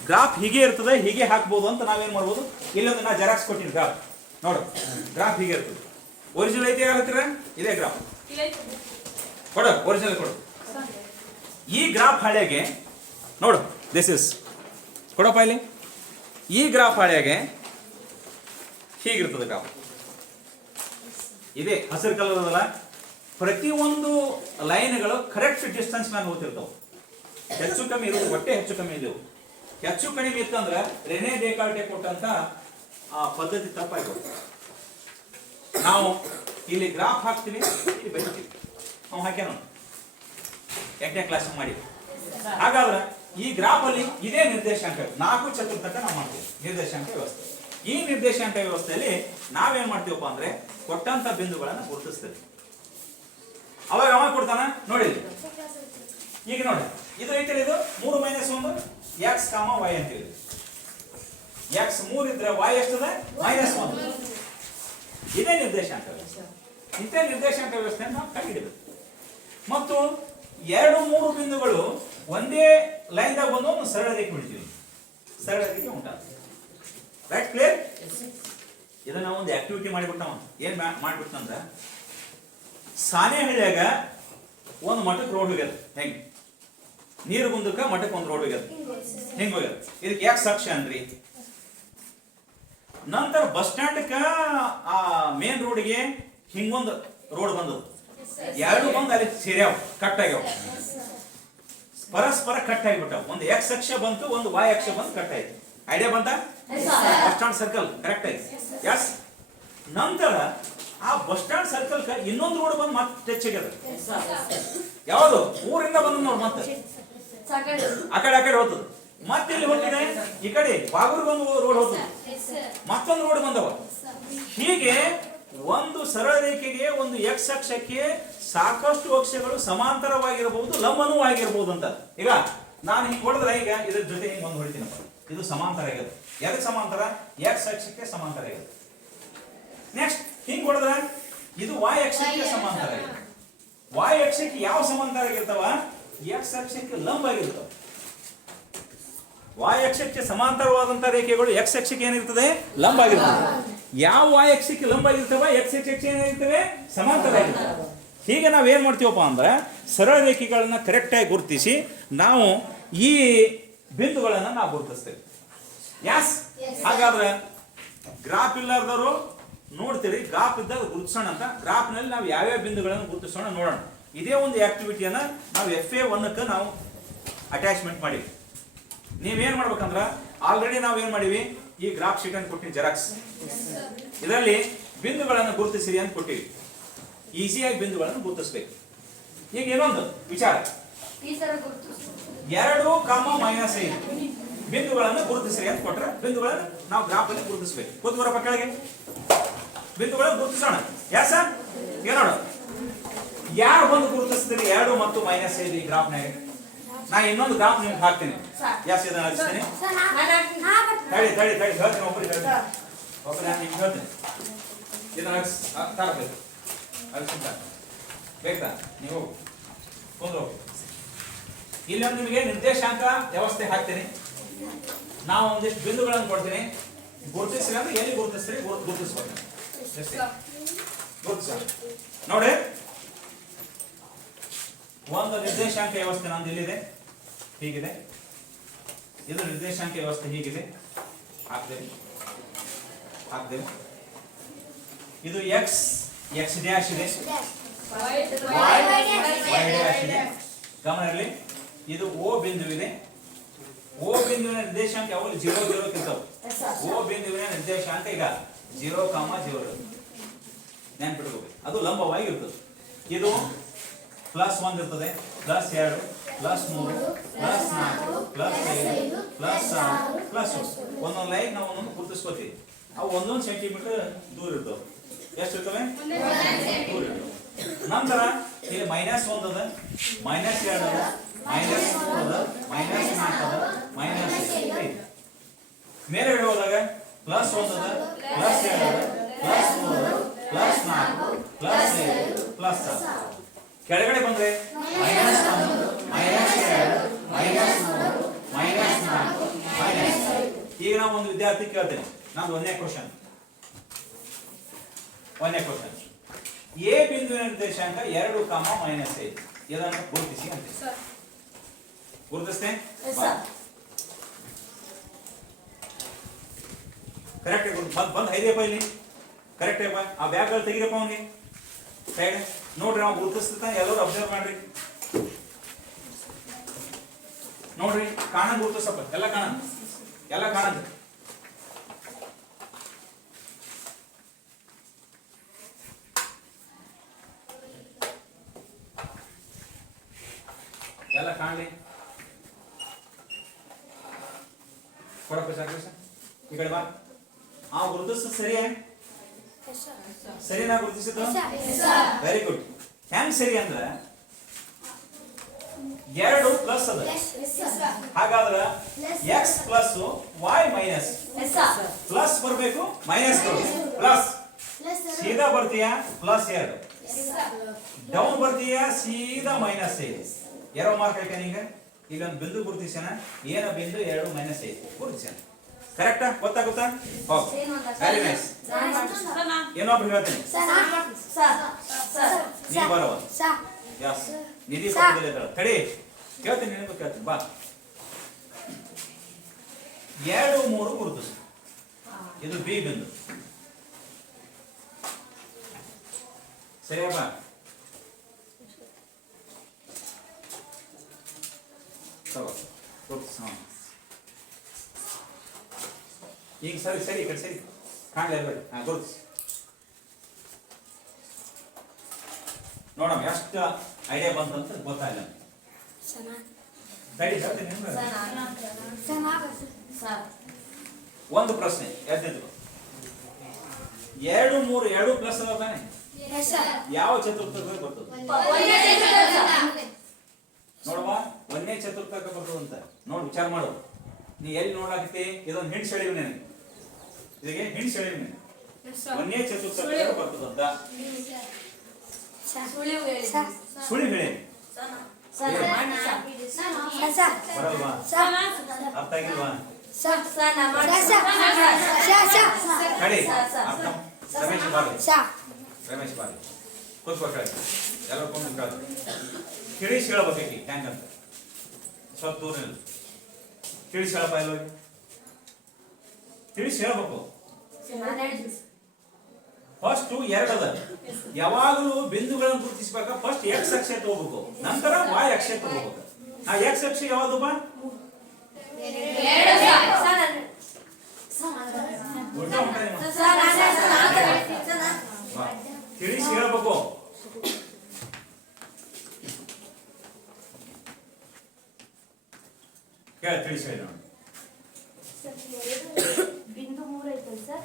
ಗ್ರಾಫ್ ಹೀಗೆ ಇರ್ತದೆ, ಹೀಗೆ ಹಾಕ್ಬೋದು ಅಂತ ನಾವೇನ್ ಮಾಡ್ಬೋದು. ಇಲ್ಲೊಂದು ನಾ ಜೆರಾಕ್ಸ್ ಕೊಟ್ಟಿನಿ ಗ್ರಾಫ್ ನೋಡು. ಗ್ರಾಫ್ ಹೀಗೆ ಇರ್ತದೆ. ಒರಿಜಿನಲ್ ಐತಿ ಹೇಳ್ತೀರ? ಇದೇ ಗ್ರಾಫ್ ಕೊಡು, ಒರಿಜಿನಲ್ ಕೊಡು. ಈ ಗ್ರಾಫ್ ಹಾಳೆಗೆ ನೋಡು, ದಿಸ್ ಇಸ್ ಕೊಡಪ್ಪ ಇಲ್ಲಿ. ಈ ಗ್ರಾಫ್ ಹಾಳೆಗೆ ಹೀಗಿರ್ತದೆ ಗ್ರಾಫ್. ಇದೇ ಹಸಿರು ಕಲರ್ ಅದಲ್ಲ, ಪ್ರತಿಯೊಂದು ಲೈನ್ಗಳು ಕರೆಕ್ಟ್ ಡಿಸ್ಟೆನ್ಸ್ ಮೇಲೆ ಹೋಗ್ತಿರ್ತಾವೆ. ಹೆಚ್ಚು ಕಮ್ಮಿ ಇರೋದು ಒಟ್ಟೆ ಹೆಚ್ಚು ಕಮ್ಮಿ ಇದೆವು. ಹೆಚ್ಚು ಕಡಿಮೆ ಇತ್ತಂದ್ರೆ ರೆನೆ ಡೆಕಾರ್ಟೆ ಕೊಟ್ಟಂತ ಆ ಪದ್ಧತಿ ತಪ್ಪಾಗಿರುತ್ತೆ. ನಾವು ಇಲ್ಲಿ ಗ್ರಾಫ್ ಹಾಕ್ತೀವಿ, ಇಲ್ಲಿ ಬರೀತೀವಿ. ನಾವು ಹಾಕ್ಯಾನ 8ನೇ ಕ್ಲಾಸ್ ಮಾಡಿ. ಹಾಗಾದ್ರೆ ಈ ಗ್ರಾಫ್ ಅಲ್ಲಿ ಇದೇ ನಿರ್ದೇಶಾಂಕ 4 ಚತುರ್ಥಕ ನಾವು ಮಾಡ್ತೀವಿ, ನಿರ್ದೇಶಾಂಕ ವ್ಯವಸ್ಥೆ. ಈ ನಿರ್ದೇಶಾಂಕ ವ್ಯವಸ್ಥೆಯಲ್ಲಿ ನಾವೇನ್ ಮಾಡ್ತೀವಪ್ಪ ಅಂದ್ರೆ ಕೊಟ್ಟಂತ ಬಿಂದುಗಳನ್ನ ಗುರುತಿಸ್ತೇವೆ. ಅವಾಗ ಅವ ಕೊಡ್ತಾನ ನೋಡಿ. ಈಗ ನೋಡಿ, ಇದು ಐತಿಲ್ಲ, ಇದು 3 - 1 x, y ಅಂತೀವಿ. x 3 ಇದ್ರೆ y ಎಷ್ಟದ? -1. ಇದೇ ನಿರ್ದೇಶಾಂಕ ವ್ಯವಸ್ಥೆ. ಇಂಥ ನಿರ್ದೇಶಾಂಕ ವ್ಯವಸ್ಥೆಯನ್ನು ನಾವು ಕಂಡುಹಿಡಿಬೇಕು. ಮತ್ತು 2-3 ಬಿಂದುಗಳು ಒಂದೇ ಲೈನ್ ದಾಗ ಬಂದು ಒಂದು ಸರಳ ರೇಖೆ ಬಿಡ್ತೀವಿ. ಸರಳ ರೇಖೆ ಉಂಟಾಗ್ತದೆ. Right, clear? ಇದನ್ನ ಒಂದು ಆಕ್ಟಿವಿಟಿ ಮಾಡಿಬಿಟ್ಟವ. ಏನ್ ಮಾಡ್ಬಿಟ್ಟಂದ್ರ, ಸಾಣೆಹಳ್ಳಿಯಾಗ ಒಂದು ಮಠಕ್ಕೆ ರೋಡ್ ಹೋಗ್ಯದ. ಹೆಂಗ್ ನೀರು ಮುಂದಕ್ಕ ಮಠಕ್ಕೆ ಒಂದು ರೋಡ್ ಹೋಗ್ಯದ, ಹೆಂಗ್ ಹೋಗ್ಯದ. ಇದಕ್ಕೆ X ಅಕ್ಷ ಅಂದ್ರಿ. ನಂತರ ಬಸ್ ಸ್ಟ್ಯಾಂಡ್ ಆ ಮೇನ್ ರೋಡ್ಗೆ ಹಿಂಗೊಂದು ರೋಡ್ ಬಂದದ. ಎರಡು ಬಂದು ಅಲ್ಲಿ ಸೇರ್ಯಾವ, ಕಟ್ ಆಗ್ಯಾವ, ಪರಸ್ಪರ ಕಟ್ ಆಗಿಬಿಟ್ಟಾವ. ಒಂದು X ಅಕ್ಷ ಬಂತು, ಒಂದು Y ಅಕ್ಷ ಬಂದು ಕಟ್ ಆಯ್ತು. ಐಡಿಯಾ ಬಂತ? ಬಸ್ ಸ್ಟ್ಯಾಂಡ್ ಸರ್ಕಲ್ ಕರೆಕ್ಟ್ ಆಯ್ತು. ಎಸ್. ನಂತರ ಆ ಬಸ್ ಸ್ಟ್ಯಾಂಡ್ ಸರ್ಕಲ್ ಇನ್ನೊಂದು ರೋಡ್ ಬಂದು ಮತ್ತೆ ಟಚ್ ಆಗ್ಯದ. ಯಾವುದು? ಊರಿಂದ ಬಂದ ನೋಡಿ, ಮತ್ತೆ ಆ ಕಡೆ ಹೋಗ್ತದ. ಮತ್ತೆ ಇಲ್ಲಿ ಹೋಗ್ತಿದೆ, ಈ ಕಡೆ ಬಾಗೂರಿಗೆ ಒಂದು ರೋಡ್ ಹೋಗ್ತದೆ, ಮತ್ತೊಂದು ರೋಡ್ ಬಂದವ. ಹೀಗೆ ಒಂದು ಸರಳ ರೇಖೆಗೆ, ಒಂದು X ಅಕ್ಷಕ್ಕೆ ಸಾಕಷ್ಟು ಅಕ್ಷಗಳು ಸಮಾಂತರವಾಗಿರಬಹುದು, ಲಂಬನೂ ಆಗಿರಬಹುದು ಅಂತ. ಈಗ ನಾನು ಹಿಂಗ್ ಹೊಡೆದ್ರೆ, ಈಗ ಇದ್ರ ಜೊತೆ ಹಿಂಗ್ ಒಂದು ಹೊಡಿತೀನಪ್ಪ, ಇದು ಸಮಾಂತರ ಆಗಿದೆ. ಎದಕ್ಕೆ ಸಮಾಂತರ? X ಅಕ್ಷಕ್ಕೆ ಸಮಾಂತರ ಆಗಿದೆ. ನೆಕ್ಸ್ಟ್ ಹಿಂಗ್ ಹೊಡೆದ್ರೆ ಇದು Y ಅಕ್ಷಕ್ಕೆ ಸಮಾಂತರ ಆಗಿದೆ. Y ಅಕ್ಷಕ್ಕೆ ಯಾವ ಸಮಾಂತರ ಆಗಿರ್ತಾವ? X ಅಕ್ಷಕ್ಕೆ ಲಂಬ ಆಗಿರ್ತಾವ. Y ಅಕ್ಷಕ್ಕೆ ಸಮಾಂತರವಾದಂತಹ ರೇಖೆಗಳು X ಅಕ್ಷಕ್ಕೆ ಏನಿರ್ತದೆ? ಲಂಬ ಆಗಿರ್ತದೆ. ಯಾವ Y ಅಕ್ಷಕ್ಕೆ ಲಂಬ ಆಗಿರ್ತವ, X ಅಕ್ಷಕ್ಕೆ ಏನಿರ್ತವೆ? ಸಮಾಂತರ ಆಗಿರ್ತವೆ. ಹೀಗೆ ನಾವು ಏನ್ ಮಾಡ್ತೀವಪ್ಪ ಅಂದ್ರೆ, ಸರಳ ರೇಖೆಗಳನ್ನ ಕರೆಕ್ಟ್ ಆಗಿ ಗುರುತಿಸಿ ನಾವು ಈ ಬಿಂದುಗಳನ್ನ ನಾವು ಗುರುತಿಸ್ತೇವೆ. ಯಾಸ್. ಹಾಗಾದ್ರೆ ಗ್ರಾಫ್ ಇಲ್ಲಾರ್ದವರು ನೋಡ್ತೀರಿ, ಗ್ರಾಫ್ ಇದ್ದಾಗ ಗುರುತಿಸೋಣ ಅಂತ. ಗ್ರಾಫ್ ನಲ್ಲಿ ನಾವು ಯಾವ್ಯಾವ ಬಿಂದುಗಳನ್ನು ಗುರುತಿಸೋಣ ನೋಡೋಣ. ಇದೇ ಒಂದು ಆಕ್ಟಿವಿಟಿಯನ್ನ ನಾವು FA1ಕ್ಕೆ ನಾವು ಅಟ್ಯಾಚ್ಮೆಂಟ್ ಮಾಡಿವಿ. ನೀವೇನ್ ಮಾಡ್ಬೇಕಂದ್ರ, ಆಲ್ರೆಡಿ ನಾವ್ ಏನ್ ಮಾಡಿವಿ, ಈ ಗ್ರಾಫ್ ಶೀಟ್ ಅನ್ನು ಕೊಟ್ಟಿವಿ, ಜೆರಾಕ್ಸ್. ಇದರಲ್ಲಿ ಬಿಂದುಗಳನ್ನು ಗುರುತಿಸಿರಿ ಅಂತ ಕೊಟ್ಟಿವಿ. ಈಸಿಯಾಗಿ ಬಿಂದುಗಳನ್ನು ಗುರುತಿಸಬೇಕು. ಈಗ ಇನ್ನೊಂದು ವಿಚಾರ, 2, -5 ಬಿಂದುಗಳನ್ನು ಗುರುತಿಸಿರಿ ಅಂತ ಕೊಟ್ರೆ, ಬಿಂದುಗಳನ್ನು ನಾವು ಗ್ರಾಫ್ ಅಲ್ಲಿ ಗುರುತಿಸಬೇಕು. ಕೂತು ಬರಪ್ಪ ಕೆಳಗೆ, ಬಿಂದುಗಳನ್ನು ಗುರುತಿಸೋಣ. ಯಾಸ ಏನೋಡ, ಯಾರು ಬಂದು ಗುರುತಿಸ್ತೀರಿ 2 ಮತ್ತು -5 ಈ ಗ್ರಾಫ್ನಾಗ? ನಾ ಇನ್ನೊಂದು ಗ್ರಾಫ್ ನಿಮ್ಗೆ ಹಾಕ್ತೀನಿ. ಯಾಸ್ ಇದನ್ನ ಹಾಕ್ತೀನಿ. ತಡಿ ಹೇಳ್ತೀನಿ, ಒಬ್ಬರಿಗೆ ನಿಮ್ಗೆ ಹೇಳ್ತೀನಿ. ಇದನ್ನ ತರಬೇಕು, ಬೇಕಾ? ನೀವು ಕುಂದ್ರು. ಇಲ್ಲೊಂದು ನಿಮಗೆ ನಿರ್ದೇಶಾಂಕ ವ್ಯವಸ್ಥೆ ಹಾಕ್ತೀನಿ. ನಾವು ಒಂದಿಷ್ಟು ಬಿಂದುಗಳನ್ನು ಕೊಡ್ತೀನಿ, ಗುರುತಿಸ್ರಿ ಅಂದ್ರೆ ಎಲ್ಲಿ ಗುರುತಿಸ್ರಿ ಗುರುತಿಸ್ಬೇಕು. ನೋಡಿ, ಒಂದು ನಿರ್ದೇಶಾಂಕ ವ್ಯವಸ್ಥೆ ನಂದು ಇಲ್ಲಿದೆ, ಹೀಗಿದೆ. ಇದು ನಿರ್ದೇಶಾಂಕ ವ್ಯವಸ್ಥೆ ಹೀಗಿದೆ. ಹಾಕ್ತೇವೆ. ಇದು X ಡ್ಯಾಶ್ ಇದೆ, Y ಡ್ಯಾಶ್ ಇದೆ. ಗಮನ ಇರಲಿ. ಇದು O ಬಿಂದುವಿದೆ. O ಬಿಂದುವಿನ ನಿರ್ದೇಶಾಂಕ ಯಾವಾಗಲೂ 0, 0 ಇರ್ತಾವೆ. O ಬಿಂದುವಿನ ನಿರ್ದೇಶಾಂಕ ಈಗ 0, 0 ನೆನ್ಪಿಟ್ಕೋಬೇಕು. ಅದು ಲಂಬವಾಗಿ ಇರ್ತದೆ. ಇದು +1 ಇರ್ತದೆ, +2, +3, +4, +5, +6, +7. ಒಂದೊಂದು ಲೈನ್ ನಾವು ಒಂದೊಂದು ಗುರುತಿಸ್ಕೋತೀವಿ. ಅವು 1 ಸೆಂಟಿಮೀಟರ್ ದೂರ ಇರ್ತವೆ. ಎಷ್ಟು ಇರ್ತವೆ? ದೂರ ಇರ್ತವೆ. ನಂತರ ಇಲ್ಲಿ ಮೈನಸ್ 1 ಅದ, ಮೈನಸ್ 2 ಅದ, ಮೈನಸ್ 3 ಅದ, ಮೈನಸ್ 4 ಅದ, ಮೈನಸ್ 5. ಮೇಲ್ಗಡೆ ಹೋದಾಗ ಪ್ಲಸ್ 1 ಅದ, ಪ್ಲಸ್ 2 ಅದ, ಪ್ಲಸ್ 3 ಅದ, ಪ್ಲಸ್ 4, ಪ್ಲಸ್ 5, ಪ್ಲಸ್ 6. ಕೆಳಗಡೆ ಬಂದ್ರೆ minus 1, minus 2, minus 3, minus 4, minus 5. ಈಗ ನಾವು ಒಂದು ವಿದ್ಯಾರ್ಥಿ ಕೇಳ್ತೇನೆ, ನಮ್ದು ಒಂದನೇ ಕ್ವಶನ್. ಎ ಬಿಂದುವಿನ ನಿರ್ದೇಶಾಂಕ 2, -5 ಇದನ್ನು ಗುರುತಿಸಿ ಅಂತ. ಗುರುತಿಸ್ತೇ ಕರೆಕ್ಟ್ ಬಂದ್ ಐದಪ್ಪ ಇಲ್ಲಿ ಕರೆಕ್ಟ್ ಅಪ್ಪ. ಆ ಬ್ಯಾಗ್ಗಳು ತೆಗಿರಪ್ಪ ಅವನಿಗೆ ಸೈಡ್ ನೋಡ್ರಿ. ನಾವು ಗುರುತಿಸ್ತಾ ಎಲ್ಲರೂ ಅಬ್ಸರ್ವ್ ಮಾಡ್ರಿ. ನೋಡ್ರಿ ಕಾಣಂಗ್ ಗುರುತಿಸಪ್ಪ, ಎಲ್ಲ ಕಾಣಂಗ್ ಎಲ್ಲ ಕಾಣಲಿ. ಕೊಡಪ್ಪ ಸಾಕು ಈ ಕಡೆ ಬಾ. ಆ ಗುರುತಿಸ ಸರಿಯೇ? ಸರಿನಾ ಗುರುತಿಸಿದ್ದು? Very good. ಹೆಂಗ್ ಸರಿ ಅಂದ್ರ 2 ಪ್ಲಸ್ ಅದ, ಹಾಗಾದ್ರ x plus y minus. Plus ಬರ್ಬೇಕು, ಮೈನಸ್ ಬರ್ಬೇಕು. ಪ್ಲಸ್ ಸೀದಾ ಬರ್ತೀಯಾ ಪ್ಲಸ್ 2, ಡೌನ್ ಬರ್ತೀಯಾ ಸೀದಾ ಮೈನಸ್ 5. ಎರೋ ಮಾರ್ಕ್ ಹಾಕ. ಇಲ್ಲೊಂದು ಬಿಂದು ಗುರುತಿಸೋಣ. ಏನ ಬಿಂದು 2 -5 ಗುರುತಿಸೋಣ. ಕರೆಕ್ಟಾ? ಗೊತ್ತಾಗುತ್ತಾ? Okay, very nice. ಏನೊಬ್ರು ಹೇಳ್ತೀನಿ, ನೀ ಬರವ. ಯಸ್, ನಿಧಿ ಪಕ್ಕದಲ್ಲಿ ಇದ್ದಾಳೆ. ತಡಿ ಕೇಳ್ತೀನಿ, ನಿನಗೂ ಕೇಳ್ತೀನಿ ಬಾ. 2, 3 ಗುರುತಿಸು. ಇದು ಬಿ ಬಿಂದು. ಸರಿಯಪ್ಪ? ಈಗ ಸರಿ ಸರಿ ಈ ಕಡೆ ಸರಿ ಕಾಣಲಿ ಇರಬೇಡಿ. ಗುರುತಿಸಿ ನೋಡಮ್ಮ ಎಷ್ಟು ಐಡಿಯಾ ಬಂತಂತ ಗೊತ್ತಾಗಿಲ್ಲ. ಒಂದು ಪ್ರಶ್ನೆ ಎದ್ದಿದ್ರು. 2, 3 2 ಪ್ಲಸ್ ಅದ ತಾನೆ? ಯಾವ ಚತುರ್ಥಕ ಬರ್ತದೆ ನೋಡಮ್ಮ. ಒಂದೇ ಚತುರ್ಥಕ ಬರ್ತದೆ ಅಂತ ನೋಡಿ ವಿಚಾರ ಮಾಡು. ನೀ ಎಲ್ಲಿ ನೋಡಾಕತಿ? ಇದೊಂದು ಹಿಂಟ್ ಸೆಳಿವಿ ನನಗೆ, ಇದಕ್ಕೆ ಹಿಂಟ್ ಸೆಳಿವಿ ನನಗೆ. ಒಂದೇ ಚತುರ್ಥಕ ಬರ್ತದಂತ ಸುಳಿ ಹೇಳಿ ಬರಲ್ವಾ? ಅರ್ಥ ಆಗಿಲ್ವಾ? ಕಡಿ ರಮೇಶ್ ಬಾರಿ, ರಮೇಶ್ ಬಾರಿ ಕೂತ್ಕೊಟ್ಟ ಎಲ್ಲ ಕೊಂಡು ತಿಳಿಸಿ ಹೇಳ್ಬೇಕಿ ಹೆಂಗಂತ. ಸ್ವಲ್ಪ ದೂರ ತಿಳಿಸಿ ಹೇಳಪ್ಪ. ಎಲ್ಲ ತಿಳಿಸಿ ಹೇಳ್ಬೇಕು. ಫಸ್ಟ್ 2 ಅದ. ಯಾವಾಗಲೂ ಬಿಂದುಗಳನ್ನು ಗುರುತಿಸಬೇಕಾ ಫಸ್ಟ್ x ಅಕ್ಷ ತಗೋಬೇಕು, ನಂತರ y ಅಕ್ಷ ತಗೋಬೇಕು. ಆ x ಅಕ್ಷ ಯಾವ್ದಪ್ಪ? ತಿಳಿಸಿ ಹೇಳ್ಬೇಕು. ಕೇಳ ತಿಳಿಸಿ ಹೇಳಿ. ಬಿಂದು 3 ಐತಲ್ಲ ಸರ್,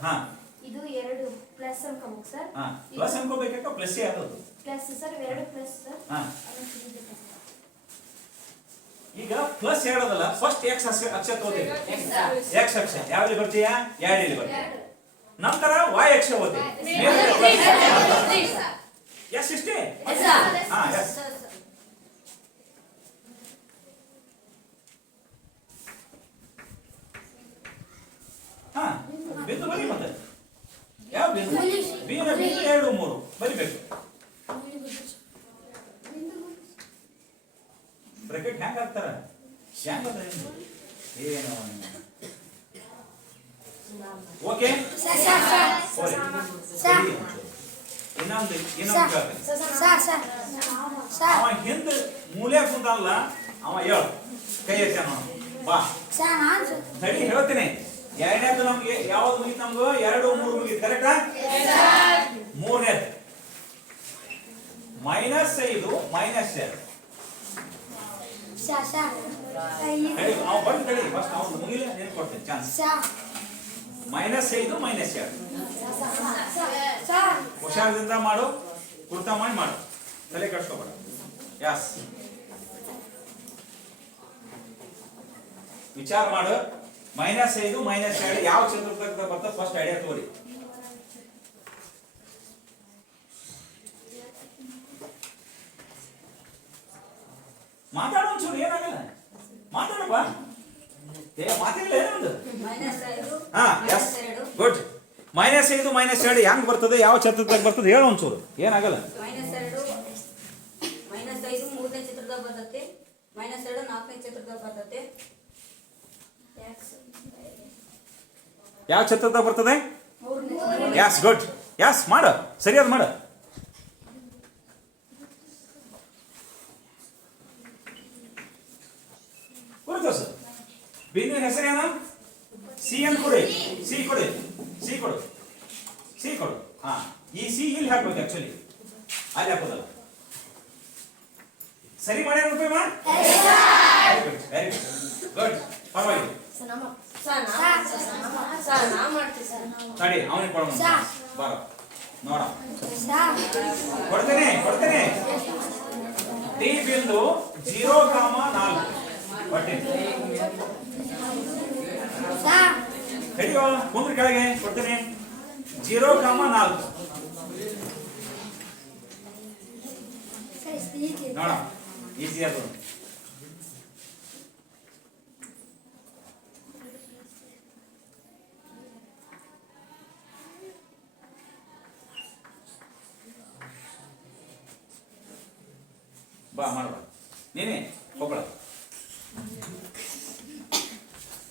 ಇದು 2 ಪ್ಲಸ್ ಅನ್ಕೋಬೇಕು ಸರ್. ಪ್ಲಸ್ ಅನ್ಕೋಬೇಕ ಪ್ಲಸ್ ಯಾವುದು? Plus sir, 2 plus sir. ಈಗ ಪ್ಲಸ್ 2 ಅದಲ್ಲ, ಫಸ್ಟ್ x ಅಕ್ಷ ತಗೋತೀವಿ. x ಅಕ್ಷ ಯಾವ್ದು ಬರ್ತೀಯಾ? 2 ಇಲ್ಲಿ ಬರ್ತೀಯ. ನಂತರ y ಅಕ್ಷ ಓದ್ತೀವಿ. ಎಸ್ ಇಷ್ಟೇ. ಎಸ್ ಬಿಂದು ಬರಿ ಮತ್ತೆ ಯಾವ ಬಿಂದು? ಬಿನ ಬಿಂದು 2, 3 ಬರಿಬೇಕು. ಬ್ರಾಕೆಟ್ ಹ್ಯಾಂಗ್ ಹಾಕ್ತಾರ? ಹ್ಯಾಂಗ್ ಏನು? ಓಕೆ, ಇನ್ನೊಂದು ಅವ ಹಿಂದ ಮೂಲೆ ಕೂತಲ್ಲ, ಅವ ಹೇಳ ಕೈ ಎತ್ತ ಬಾ ತಡಿ ಹೇಳ್ತೀನಿ. 2ನೇದು ನಮ್ಗೆ ಯಾವ್ದು ಮುಗಿತು? ನಮ್ದು 2, 3 ಮುಗಿತು. ಕರೆಕ್ಟಾ? 3ನೇದು -5 -2 ಅವ್ ಬಂದು ತಡಿ ಫಸ್ಟ್ ಅವ್ನು ಮುಗಿಲ ನೆನಪು ಕೊಡ್ತೇನೆ ಚಾನ್ಸ್. -5 -2 ಹುಷಾರದಿಂದ ಮಾಡು, ಕುರ್ತಾ ಮಾಡಿ ಮಾಡು. ತಲೆ ಕಟ್ಸ್ಕೊಬೇಡ. ಯಾಸ್ ವಿಚಾರ ಮಾಡು. -5 -2 ಯಾವ ಚತುರ್ಥಕ ಬರ್ತದೆ ಫಸ್ಟ್ ಐಡಿಯಾ ತೋರಿ. ಮಾತಾಡೋ ಒಂಚೂರು, ಏನಾಗಲ್ಲ ಮಾತಾಡಪ್ಪ. ಮಾತಿಲ್ಲ ಏನೊಂದು. ಹಾ ಎಸ್ ಗುಡ್. -5 -2 ಹೆಂಗ್ ಬರ್ತದೆ, ಯಾವ ಚತುರ್ಥಕ ಬರ್ತದೆ ಹೇಳು ಒಂಚೂರು, ಏನಾಗಲ್ಲ. -5 ಮೂರನೇ ಚಿತ್ರದಾಗ ಬರ್ತದೆ, -2 ನಾಲ್ಕನೇ ಚಿತ್ರದಾಗ ಬರ್ತದೆ. ಯಾವ ಚತುರ್ಥಕ ಬರ್ತದೆ? Yes good. ಯಸ್ ಮಾಡು, ಸರಿಯಾದ ಮಾಡು. ಬರುತ್ತ ಸರ್. ಬಿಂದುವಿನ ಹೆಸರೇನು? ಸಿ ಅಂತ ಕೊಡಿ. ಸಿ ಕೊಡಿ, ಸಿ ಕೊಡು, ಸಿ ಕೊಡು. ಹಾ, ಈ ಸಿ ಇಲ್ಲಿ ಹಾಕ್ಬೇಕು, ಆಕ್ಚುಲಿ ಅಲ್ಲಿ ಹಾಕೋದಲ್ಲ. ಸರಿ ಮಾಡಿ ವೆರಿ ಗುಡ್, ವೆರಿ ಗುಡ್, ಪರವಾಗಿಲ್ಲ. ತಡಿ, ಅವನಿಗೆ ಕೊಡ ಬರ ನೋಡ. ಕೊಡ್ತೇನೆ ಕೊಡ್ತೇನೆ. ಟಿ ಬಿಂದು 0,4 ಬಟ್ಟೆ ಕಡಿಯೋ ಕುಂದ್ರ ಕೆಳಗೆ ಕೊಡ್ತೇನೆ. 0,4 ನೋಡ, ಈಸಿ ಅದು. ಬಾ ಮಾಡುವ, ನೀನೇ ಹೋಗ್ಬೇಡ,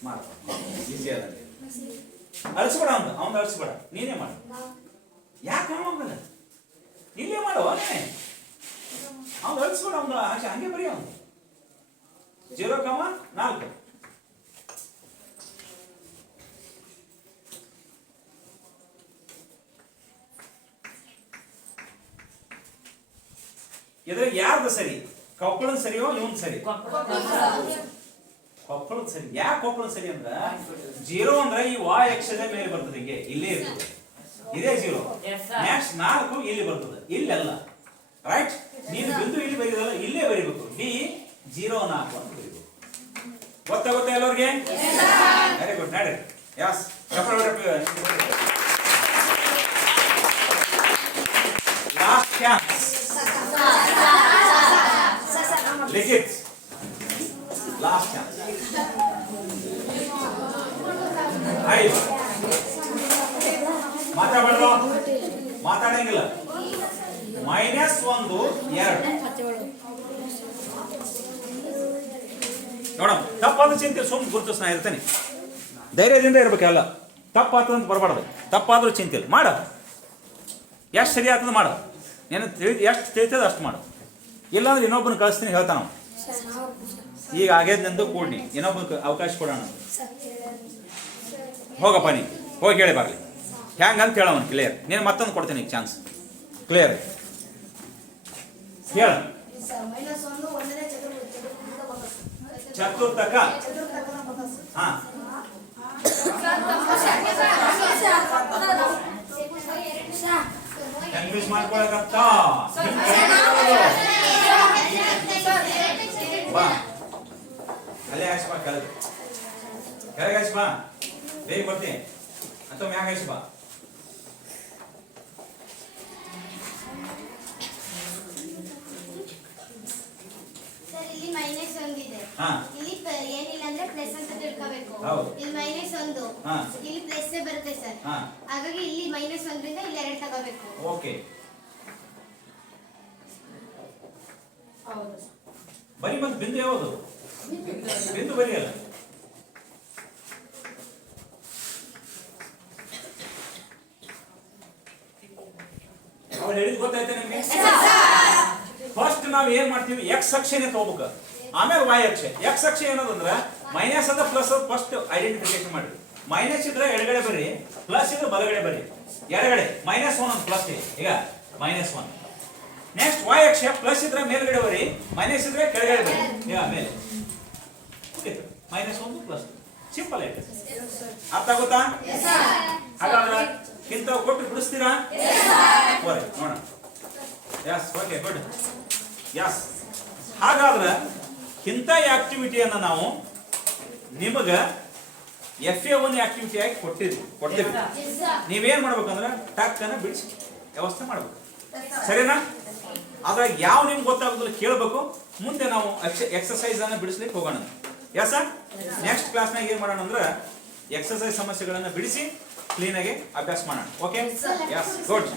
ಮಾಡ, ಈಸಿ ಅದ. ಅಳಿಸ್ಬೇಡ, ಅವ್ನು ಅಳಿಸ್ಬೇಡ, ನೀನೇ ಮಾಡು. ಯಾಕೆ ಹೋಗಲ್ಲ, ಇಲ್ಲೇ ಮಾಡುವ. ಅವ್ನು ಅಳಿಸ್ಬೇಡ, ಅವ್ನು ಹಂಗೆ ಬರೀ. ಅವನು 0,4 ಇದ್ರಾಗ ಯಾರ್ದು ಸರಿ? ಕೊಪ್ಪಳದ ಸರಿಯೋ ಇವನ್ ಸರಿ? ಕೊಪ್ಪಳದ ಸರಿ. ಯಾಕೆ ಕೊಪ್ಪಳದ ಸರಿ ಅಂದ್ರ 0 ಅಂದ್ರೆ ಈ y ಅಕ್ಷದ ಮೇಲೆ ಬರ್ತದೆ, ಹಿಂಗೆ ಇಲ್ಲೇ ಇರ್ತದೆ, ಇದೇ 0. ನೆಕ್ಸ್ಟ್ 4 ಇಲ್ಲಿ ಬರ್ತದೆ, ಇಲ್ಲೆಲ್ಲ ರೈಟ್. ನೀನು ಬಿಂದು ಇಲ್ಲಿ ಬರೀದಲ್ಲ, ಇಲ್ಲೇ ಬರೀಬೇಕು. ಡಿ 0,4 ಅಂತ ಬರೀಬೇಕು. ಗೊತ್ತಾಗುತ್ತೆ ಎಲ್ಲರಿಗೆ? ವೆರಿ ಗುಡ್, ನಡ್ರಿ. Yes, last chance. Likhith, last chance. 5 ಮಾತಾಡಬಾರ್ದು, ಮಾತಾಡಂಗಿಲ್ಲ. -1 2 ನೋಡ. ತಪ್ಪಾದ ಚಿಂತೆ ಸುಮ್ಮನೆ ಗುರುತಿಸ್, ನಾ ಇರ್ತೇನೆ. ಧೈರ್ಯದಿಂದ ಇರ್ಬೇಕಲ್ಲ. ತಪ್ಪಾತದ ಅಂತ ಬರಬಾರ್ದು. ತಪ್ಪಾದ್ರೂ ಚಿಂತೆ ಇಲ್ಲ, ಮಾಡ. ಎಷ್ಟು ಸರಿ ಆಗ್ತದೆ ಮಾಡು. ನೀನು ಎಷ್ಟು ತಿಳಿತದ ಅಷ್ಟು ಮಾಡು. ಇಲ್ಲಾಂದ್ರೆ ಇನ್ನೊಬ್ಬನ ಕಳಿಸ್ತೀನಿ ಹೇಳ್ತಾನ. ಈಗ ಆಗೇದಂದು ಕೂಡ್ನಿ, ಇನ್ನೊಬ್ಬನ ಅವಕಾಶ ಕೊಡೋಣ. ಹೋಗಪ್ಪ, ನೀ ಹೋಗಿ ಹೇಳಿ ಬರಲಿ ಹೆಂಗಂತ ಹೇಳವನು ಕ್ಲಿಯರ್. ನೀನು ಮತ್ತೊಂದು ಕೊಡ್ತೀನಿ ಈಗ ಚಾನ್ಸ್. ಕ್ಲಿಯರ್ ಹೇಳ. ಚತುರ್ಥಕ. ಹಾ, ಕನ್ಫ್ಯೂಸ್ ಮಾಡ್ಕೊಳಕತ್ತ. ಬಾ ಅಲ್ಲೇ ಹಾಕ್ಸ್ಬಾ, ಕೆಳಗೆ ಹಾಕ್ಸ್ಬಾ, ಬೇಗ ಬರ್ತೀನಿ. ಅಥವಾ ಮ್ಯಾಗ ಹಾಕ್ಸ್ಬಾ. -1 ಇದೆ. ಇಲ್ಲಿ ಏನಿಲ್ಲ ಅಂದ್ರೆ ಪ್ಲಸ್ ಅಂತ ತಿಳ್ಕೋಬೇಕು. ಇಲ್ಲಿ -1, ಇಲ್ಲಿ ಪ್ಲಸ್ ಬರುತ್ತೆ ಸರ್. ಹಾಗಾಗಿ ಇಲ್ಲಿ -1 ರಿಂದ ಇಲ್ಲಿ 2 ತಗೋಬೇಕು. ಓಕೆ, ಬರಿ. ಮತ್ತೆ ಬಿಂದು ಯಾವುದು? ಬಿಂದು ಬರಿಯಲ್ಲ. ಅವ್ರು ಹೇಳಿದ್ ಗೊತ್ತಾಯ್ತಾ ನಿಮ್ಗೆ? ಫಸ್ಟ್ ನಾವ್ ಏನ್ ಮಾಡ್ತೀವಿ, ಎಕ್ಸ್ ಅಕ್ಷನೇ ತಗೋಬೇಕು, ಆಮೇಲೆ y ಅಕ್ಷ. ಎಕ್ಸ್ ಅಕ್ಷ ಏನದಂದ್ರ ಮೈನಸ್ ಅದ ಪ್ಲಸ್ ಅದ ಫಸ್ಟ್ ಐಡೆಂಟಿಫಿಕೇಶನ್ ಮಾಡಿ. ಮೈನಸ್ ಇದ್ರೆ ಎಡಗಡೆ ಬರ್ರಿ, ಪ್ಲಸ್ ಇದ್ರೆ ಬಲಗಡೆ ಬರ್ರಿ. ಎಡಗಡೆ -1 ಅಂತ ಪ್ಲಸ್. ಈಗ -1. ನೆಕ್ಸ್ಟ್ y ಅಕ್ಷ ಪ್ಲಸ್ ಇದ್ರೆ ಮೇಲ್ಗಡೆ ಬರ್ರಿ, ಮೈನಸ್ ಇದ್ರೆ ಕೆಳಗಡೆ ಬರ್ರಿ. ಈಗ ಮೇಲೆ -1 ಪ್ಲಸ್. ಸಿಂಪಲ್ ಆಯ್ತು. ಅರ್ಥ ಆಗುತ್ತಾ? ಹಾಗಾದ್ರೆ ಇಂಥವು ಕೊಟ್ಟು ಬಿಡಿಸ್ತೀರಾ? ನೋಡೋಣ. ಎಸ್ ಓಕೆ ಗುಡ್ ಎಸ್ ಹಾಗಾದ್ರೆ ಇಂಥ ಆಕ್ಟಿವಿಟಿಯನ್ನ ನಾವು ನಿಮಗ FA1 ಆಕ್ಟಿವಿಟಿ ಆಗಿ ಕೊಡ್ತೀವಿ ನೀವೇನ್ ಮಾಡ್ಬೇಕಂದ್ರೆ ಟಕ್ ಅನ್ನ ಬಿಡಿಸಿ ವ್ಯವಸ್ಥೆ ಮಾಡ್ಬೇಕು ಸರಿನಾ ಅದ್ರಾಗ ಯಾವ ನಿಮ್ಗೆ ಗೊತ್ತಾಗೋದಿಲ್ಲ ಕೇಳಬೇಕು ಮುಂದೆ ನಾವು ಎಕ್ಸರ್ಸೈಸ್ ಅನ್ನ ಬಿಡಿಸ್ಲಿಕ್ಕೆ ಹೋಗೋಣ ಯಸ ನೆಕ್ಸ್ಟ್ ಕ್ಲಾಸ್ನಾಗ ಏನ್ ಮಾಡೋಣ ಅಂದ್ರೆ ಎಕ್ಸರ್ಸೈಸ್ ಸಮಸ್ಯೆಗಳನ್ನ ಬಿಡಿಸಿ ಕ್ಲೀನ್ ಆಗಿ ಅಭ್ಯಾಸ ಮಾಡೋಣ ಓಕೆ ಯಸ್ ಗುಡ್